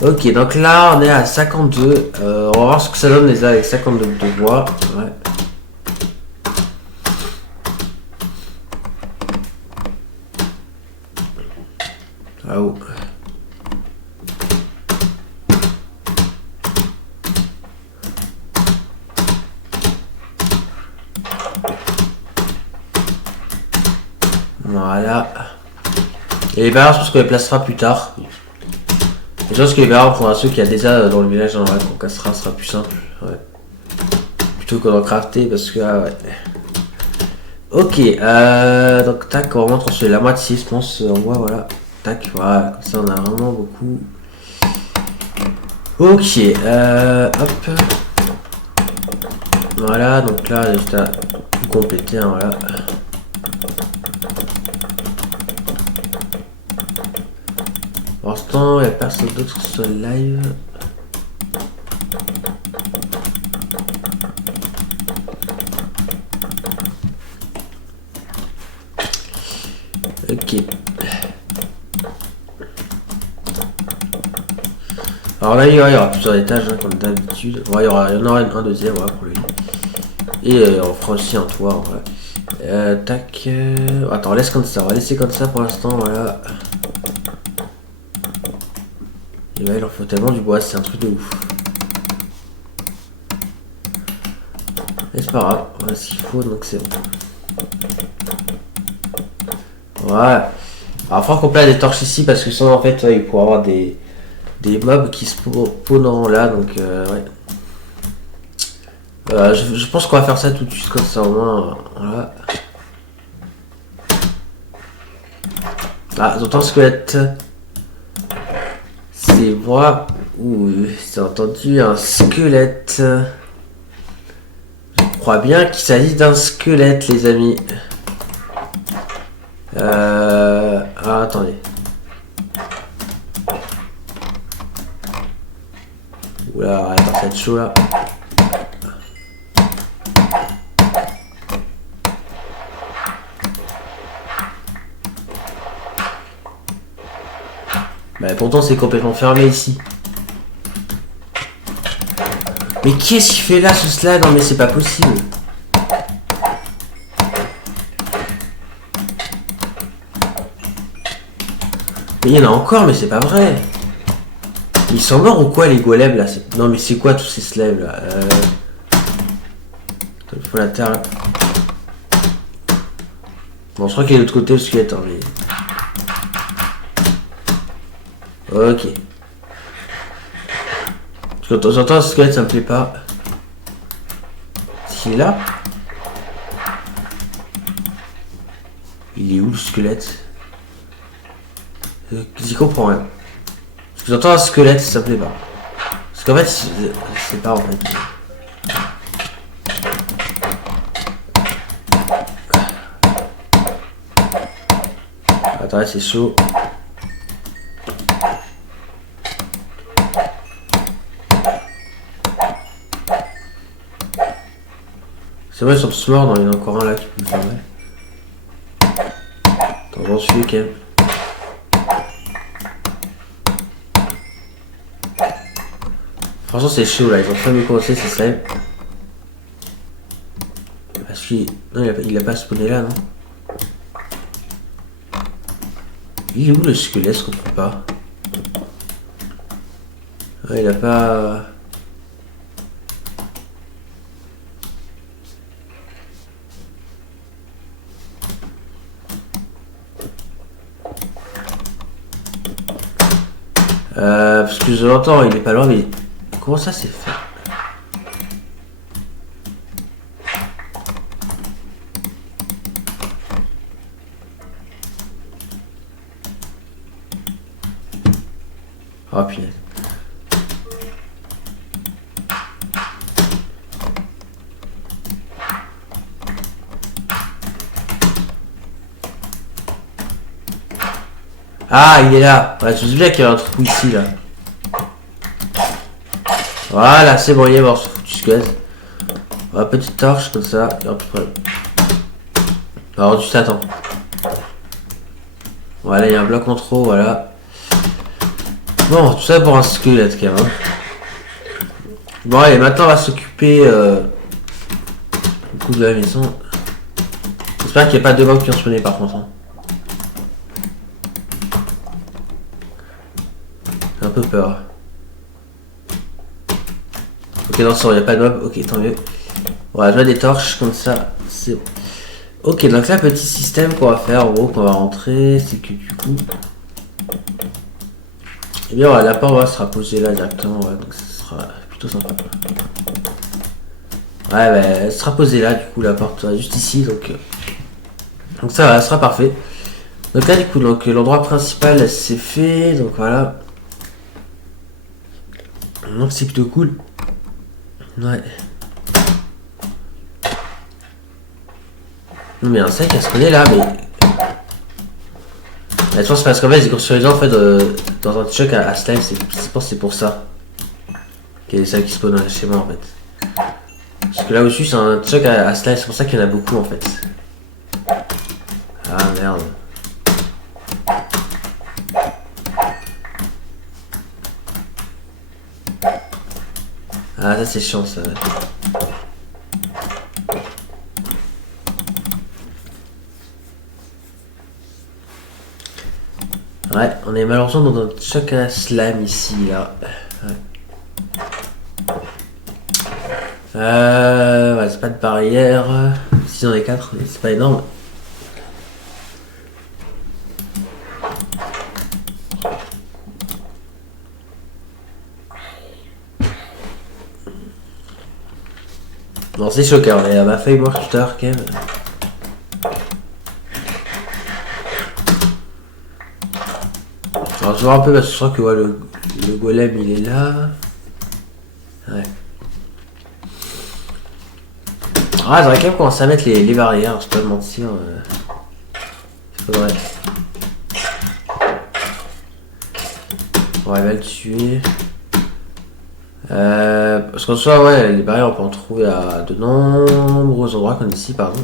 Ok, donc là on est à 52. On va voir ce que ça donne déjà avec 52 de bois. Ouais. Ah oh. Voilà. Et les barres, je pense qu'on les placera plus tard. Je pense que les barres, on prendra ceux qu'il y a déjà dans le village, dans qu'on cassera, ce sera plus simple. Ouais. Plutôt que d'en crafter, parce que ah ouais. Ok, donc tac, on va vraiment transformer la moitié, je pense, en bois, voilà. Tac, voilà, comme ça on a vraiment beaucoup. Ok, hop. Voilà, donc là, juste à tout compléter, hein, voilà. Pour l'instant, il n'y a personne d'autre sur le live. Ok. Alors là, il y aura plusieurs étages, hein, comme d'habitude. Ouais, il y en aura un deuxième, voilà, pour lui. Et on fera aussi un toit, voilà. Tac. Attends, laisse comme ça. On va laisser comme ça pour l'instant, voilà. Et là, il en faut tellement du bois, c'est un truc de ouf. Mais c'est pas grave, voilà ce qu'il faut, donc c'est bon. Voilà. Alors, il faudra qu'on place des torches ici, parce que sinon, en fait, il pourra y avoir des mobs qui se spawneront là, donc ouais. Je pense qu'on va faire ça tout de suite, comme ça, au moins, voilà. Ah, j'entends un squelette. C'est moi. Ouh, j'ai entendu un squelette. Je crois bien qu'il s'agit d'un squelette, les amis. Ah, attendez. Oula, attends, ça va être chaud là. Bah, pourtant, c'est complètement fermé ici. Mais qu'est-ce qu'il fait là, ce slide? Non, mais c'est pas possible. Mais il y en a encore, mais c'est pas vrai. Ils sont morts ou quoi, les golems là? Non, mais c'est quoi tous ces slaves là? Il faut la terre là. Bon, je crois qu'il y a de l'autre côté le squelette, hein, mais. Ok. Parce que de temps en temps, ce squelette ça me plaît pas. S'il est là? Il est où le squelette? J'y comprends rien. Parce que j'entends un squelette, ça me plaît pas. Parce qu'en fait, c'est pas en fait. Attends, là, c'est chaud. C'est vrai, ils sont tous morts. Non, il y en a encore un là qui peut me faire mal. Attends, j'en suis quand même. Franchement, c'est chaud là. Ils ont failli me commencer, c'est ça. Parce qu'il. Non, il a pas spawné là, non? Il est où le squelette? Je comprends pas. Ouais, il a pas. Parce que je l'entends, il est pas loin, mais comment ça c'est fait? Oh punaise. Ah, il est là. Ouais, je me souviens qu'il y a un trou ici là. Voilà, c'est bon, il est mort ce foutu squelette. Voilà, petite torche comme ça, il y a un problème. Alors, tu t'attends. Voilà, il y a un bloc en trop, voilà. Bon, tout ça pour un squelette quand même. Bon, allez, maintenant on va s'occuper du coup de la maison. J'espère qu'il n'y a pas de mobs qui ont spawné par contre. Hein. J'ai un peu peur. Ok, non, il n'y a pas de mob. Ok, tant mieux. Voilà, je mets des torches comme ça. C'est bon. Ok, donc là, petit système qu'on va faire, en gros, qu'on va rentrer, c'est que du coup. Eh bien, la porte sera posée là directement, ouais, donc ça sera plutôt sympa. Ouais, bah, elle sera posée là, du coup, la porte sera juste ici, donc ça va, ça sera parfait. Donc là, du coup, l'endroit principal, c'est fait, donc voilà. Donc c'est plutôt cool. Ouais. Non, mais un sac à se connaît là, mais. Je pense parce qu'en fait, j'ai construit les gens en fait dans un truc à slime, je pense que c'est pour ça. Qu'il y a des sacs qui spawnent chez moi en fait. Parce que là au-dessus, c'est un truc à slime, c'est pour ça qu'il y en a beaucoup en fait. Ah merde. Ah, ça c'est chiant ça. Ouais, on est malheureusement dans notre choc à slime ici, là. Ouais, c'est pas de barrière. 6 dans les 4, c'est pas énorme. Non, c'est choquant, mais elle m'a failli mort tout à l'heure quand même. Alors, je vois un peu parce que je crois que ouais, le golem il est là. Ouais. Ah, j'aurais quand même commencé à mettre les barrières, je peux pas te mentir. Faudrait. On va le tuer. Parce qu'en soi, ouais, les barrières, on peut en trouver à de nombreux endroits comme ici, pardon.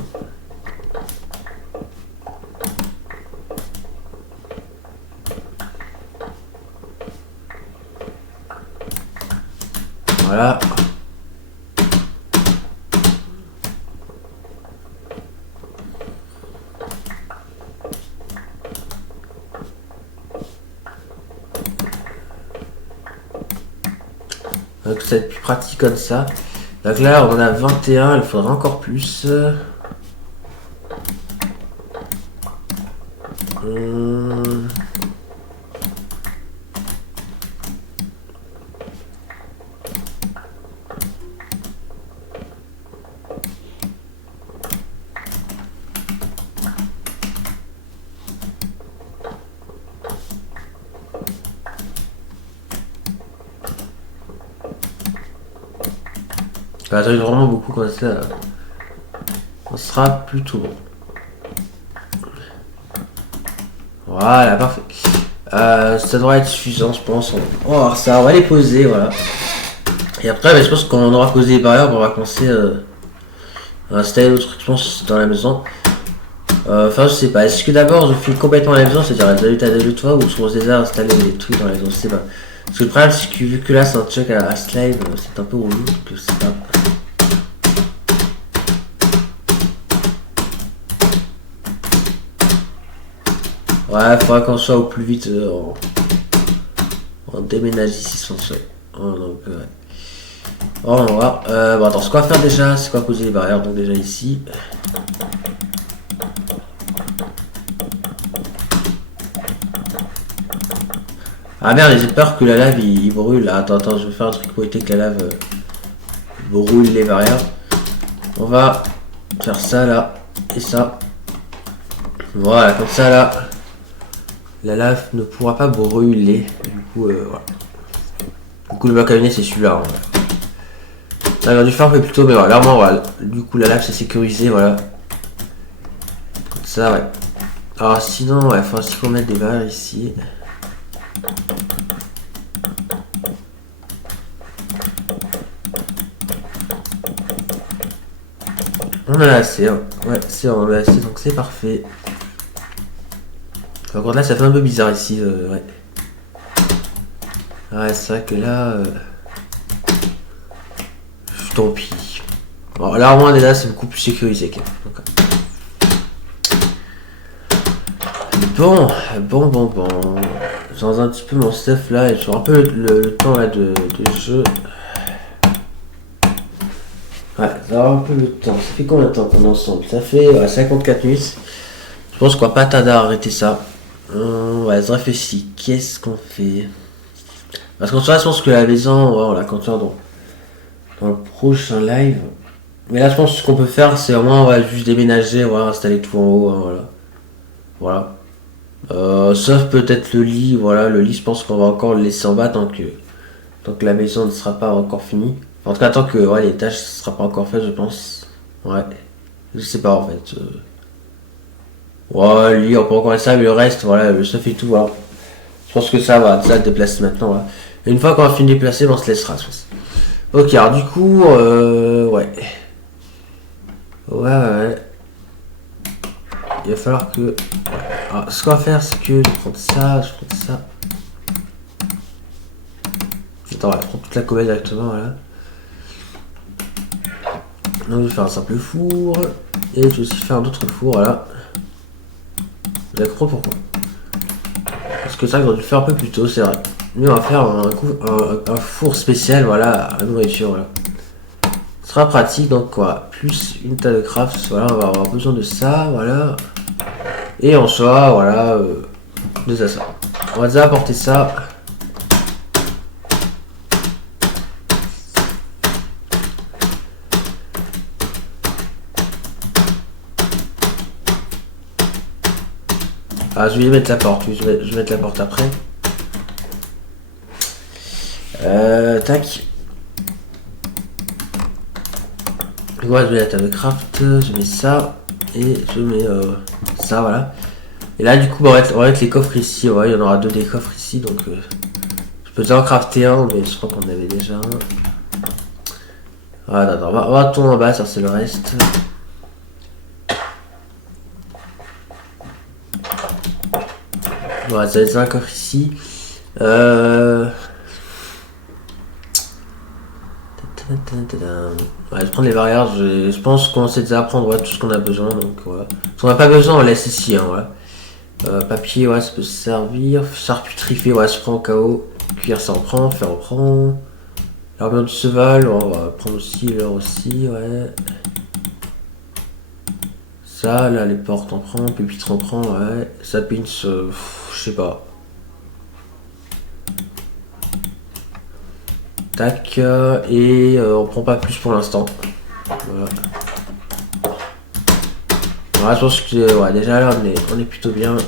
Voilà. Donc ça va être plus pratique comme ça. Donc là on en a 21, il faudra encore plus. Ça va vraiment beaucoup comme ça. On sera plutôt bon. Voilà, parfait. Ça devrait être suffisant, je pense. On va voir ça, on va les poser, voilà. Et après, bah, je pense qu'on aura posé les barrières, on va commencer à installer d'autres trucs, je pense, dans la maison. Enfin, je sais pas. Est-ce que d'abord je fais complètement la maison, c'est-à-dire de toi, ou je déjà installer des trucs dans la maison, je sais pas. Parce que le problème, c'est que vu que là, c'est un truc à slime, c'est un peu relou, que c'est pas. Ouais, faudra qu'on soit au plus vite en déménage ici sans souhait. Oh, donc, ouais. Oh, on va voir. Bon, attends, ce qu'on va faire déjà, c'est quoi poser les barrières, donc déjà ici. Ah merde, j'ai peur que la lave il brûle. Attends, je vais faire un truc pour éviter que la lave brûle les barrières. On va faire ça là et ça. Voilà, comme ça là, la lave ne pourra pas brûler. Du coup, voilà. Du coup, le bloc à lunettes c'est celui-là. Ça aurait dû faire un peu plus tôt, mais voilà, clairement, voilà. Du coup, la lave c'est sécurisé, voilà. Comme ça, ouais. Alors sinon, ouais, faut aussi qu'on mette des barrières ici. On en a assez, hein. Ouais, on en a assez, donc c'est parfait. Par contre là, ça fait un peu bizarre ici, ouais. Ouais, c'est vrai que là... tant pis. Bon, là, au moins, déjà, c'est beaucoup plus sécurisé. Bon. J'en ai un petit peu mon stuff là, et je un peu le temps là de jeu. Ouais, ça va un peu le temps. Ça fait combien de temps qu'on est ensemble? Ça fait 54 minutes. Je pense qu'on va pas tarder à arrêter ça. Ouais, je réfléchis. Qu'est-ce qu'on fait? Parce qu'en soi, je pense que la maison, ouais, on la construire dans le prochain live. Mais là, je pense que ce qu'on peut faire, c'est au moins, on va juste déménager, on va installer tout en haut, hein, voilà. Sauf peut-être le lit, voilà, le lit, je pense qu'on va encore le laisser en bas tant que la maison ne sera pas encore finie. En tout cas, tant que ouais, les tâches ne sera pas encore faites, je pense. Ouais, je sais pas en fait. Ouais, le lit, on peut encore laisser ça, mais le reste, voilà, le stuff et tout, voilà. Je pense que ça va, ça le déplacer maintenant, voilà. Et une fois qu'on a fini de déplacer, on se laissera, je pense. Ok, alors du coup, ouais. Ouais. Il va falloir que... Alors, ce qu'on va faire, c'est que je prends ça. Attends, on va prendre toute la commode directement, voilà. Donc je vais faire un simple four. Et je vais aussi faire un autre four, voilà. Vous compris pourquoi. Parce que ça, j'aurais dû le faire un peu plus tôt, c'est vrai. Mais on va faire un four spécial, voilà, à la nourriture, voilà. Ce sera pratique, donc voilà, plus une tas de crafts, voilà, on va avoir besoin de ça, voilà. Et en soi, voilà, de ça. On va déjà apporter ça. Ah, je vais mettre la porte, je vais mettre la porte après. Tac. Ouais, je mets la table de craft, je mets ça, et je mets ça, voilà. Et là, du coup, bah, on va mettre les coffres ici, ouais, il y en aura 2 des coffres ici, donc je peux déjà en crafter un, mais je crois qu'on avait déjà un. Voilà, on va tourner en bas, ça c'est le reste. Voilà, ça va être un coffre ici. Ouais, je vais prendre les barrières, je pense qu'on sait déjà prendre ouais, tout ce qu'on a besoin, donc voilà. Si on n'a pas besoin, on laisse ici, hein, voilà. Papier, ouais, ça peut servir. Charcuterie fait, ouais, ça prend au KO. Cuir, ça en prend. Fer, on prend. L'armure du cheval, on va prendre aussi l'or aussi, ouais. Ça, là, les portes, on prend. Pupitre, on prend, ouais. Sapins, je sais pas. Tac, et on prend pas plus pour l'instant. Voilà. Voilà, je pense que ouais, déjà là, on est plutôt bien.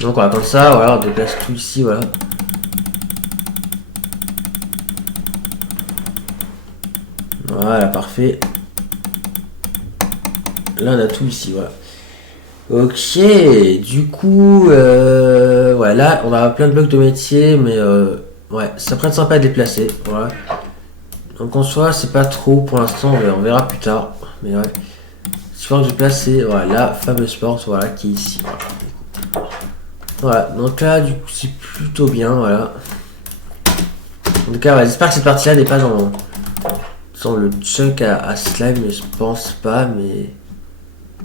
Donc voilà, comme ça, voilà, on déplace tout ici, voilà. Voilà, parfait. Là, on a tout ici, voilà. Ok, du coup, voilà, on a plein de blocs de métier, mais ouais, ça pourrait être sympa à déplacer, voilà. Donc en soi, c'est pas trop pour l'instant, on verra plus tard, mais ouais. Ce que j'ai placé, voilà, la fameuse porte, voilà, qui est ici, voilà. Voilà, donc là, du coup, c'est plutôt bien, voilà. En tout cas, ouais, j'espère que cette partie-là n'est pas dans le chunk à slime, mais je pense pas, mais...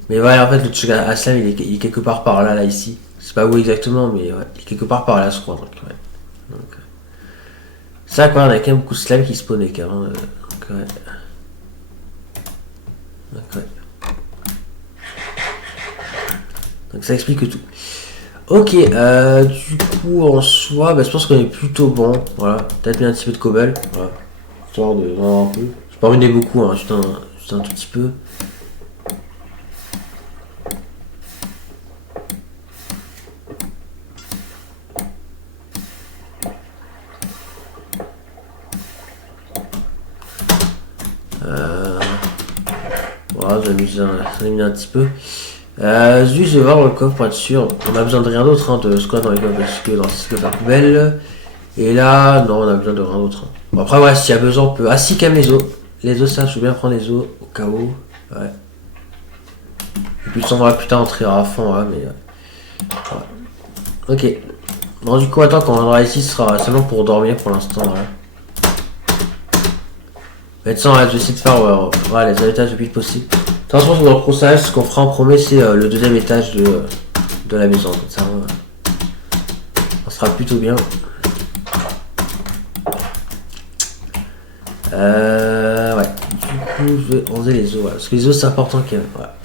Mais voilà, en fait, le chunk à slime, il est quelque part par là, là, ici. Je sais pas où exactement, mais ouais, il est quelque part par là, je crois, donc ouais. Donc, ça, quoi, on a quand même beaucoup de slime qui spawnaient, quand même, donc ouais. Donc, ouais. Donc ça explique tout. Ok, du coup, en soi, bah, je pense qu'on est plutôt bon. Voilà, peut-être bien un petit peu de cobble. Voilà, histoire de voir un peu. J'ai pas ruiné beaucoup, hein, juste un tout petit peu. Voilà, j'en ai mis un petit peu. Juste, je vais voir le coffre pour être sûr. On a besoin de rien d'autre, hein, de ce qu'on a dans les coffres, parce que dans ce que la poubelle. Et là, non, on a besoin de rien d'autre. Hein. Bon, après, ouais, s'il y a besoin, on peut. Ah, si, quand même les os. Les os, ça, je veux bien prendre les os au cas où. Ouais. Et puis, on va plus tard entrer à fond, ouais, mais. Ouais. Ok. Bon, du coup, attends, quand on viendra ici, ce sera seulement pour dormir pour l'instant, ouais. Maintenant, ouais, je vais essayer de faire ouais, les étages le plus vite possible. De toute façon, dans le process, ce qu'on fera en premier, c'est le deuxième étage de la maison. Comme ça, on sera plutôt bien. Ouais. Du coup, je vais ranger les os. Voilà. Parce que les os, c'est important quand même. Voilà.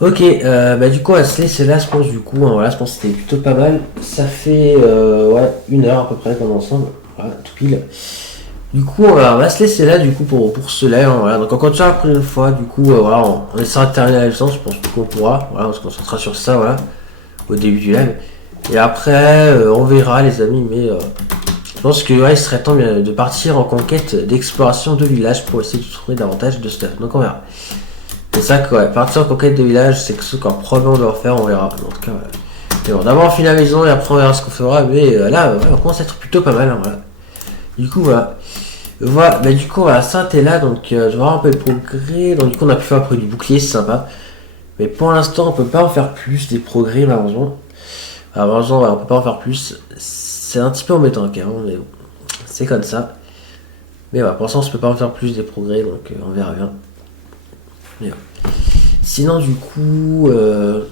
Ok, bah du coup, on va se laisser là, je pense, du coup. Hein, voilà, je pense que c'était plutôt pas mal. Ça fait ouais, 1 heure à peu près qu'on est ensemble. Voilà, tout pile. Du coup, on va se laisser là, du coup, pour ce live. Hein, voilà. Donc, on continue la prochaine fois. Du coup, voilà, on essaiera de terminer la licence. Je pense qu'on pourra. Voilà, on se concentrera sur ça, voilà, au début du live. Et après, on verra, les amis. Mais je pense que ouais, il serait temps de partir en conquête d'exploration de village pour essayer de trouver davantage de stuff. Donc, on verra. C'est ça que, ouais, partir en conquête de village, c'est ce qu'on probablement doit faire. On verra. En tout cas, ouais. Mais bon, d'abord, on finit la maison et après, on verra ce qu'on fera. Mais là, ouais, on commence à être plutôt pas mal. Hein, voilà. Du coup, voilà. Voilà, bah du coup on va s'arrêter là, donc je vais voir un peu le progrès. Donc du coup on a pu faire après du bouclier, c'est sympa. Mais pour l'instant on peut pas en faire plus des progrès malheureusement. Alors malheureusement, ouais, on peut pas en faire plus. C'est un petit peu embêtant quand même, mais bon, c'est comme ça. Mais voilà, pour l'instant, on ne peut pas en faire plus des progrès, donc on verra bien. Mais, ouais. Sinon, du coup, ouais.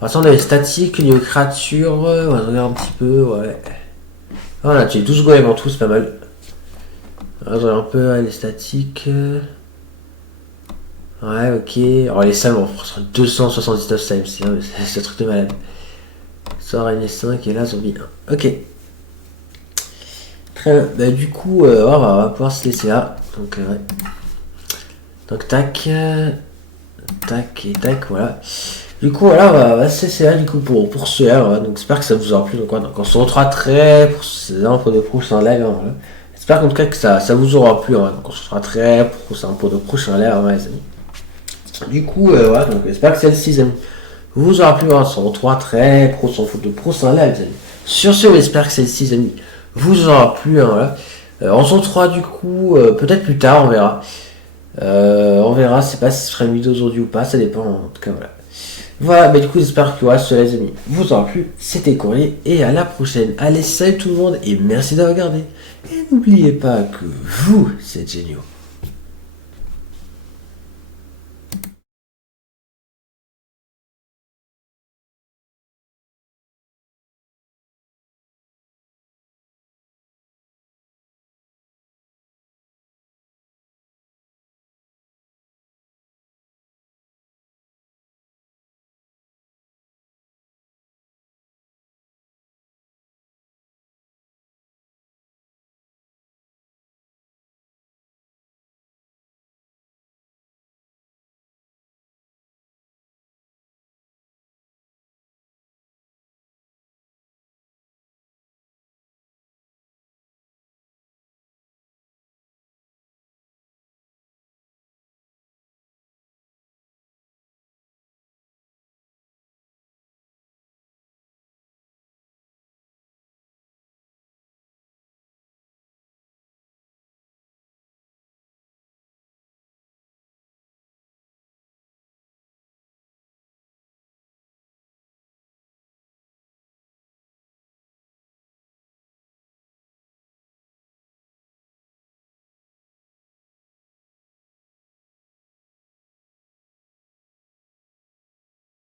Alors, ça, on a les statiques, liées aux créatures. On va regarder un petit peu, ouais. Ah, on a tué 12 golems en tout, c'est pas mal. Alors, je regarde un peu les statiques. Ouais, ok. Alors, les salles, on fera 279 salles, c'est un truc de malade. Sort araignée 5 et là, zombie 1. Ok. Très bien. Bah, du coup, on va pouvoir se laisser là. Donc, ouais. Donc, tac. Tac et tac, voilà. Du coup, voilà, on va se laisser là, du coup, pour ce R. Voilà. Donc, j'espère que ça vous aura plu. Donc, voilà, donc on se retrouvera très pour ces infos de prochain live. Hein, voilà. J'espère qu'en tout cas que ça vous aura plu. Hein. Donc, on se retrouvera très pour de prochains live, hein, les amis. Du coup, voilà, donc j'espère que celle-ci, les amis, vous aura plu. Hein. On se retrouvera très de prochain live, les amis. Sur ce, j'espère que celle-ci, les amis, vous aura plu. Hein, voilà. On se retrouvera, du coup, peut-être plus tard, on verra. On verra, je sais pas si ce sera une vidéo aujourd'hui ou pas, ça dépend, en tout cas voilà. Voilà, mais du coup j'espère que voilà, cela les amis vous aura plu, c'était Courrier et à la prochaine. Allez, salut tout le monde et merci d'avoir regardé. Et n'oubliez pas que vous, c'est génial.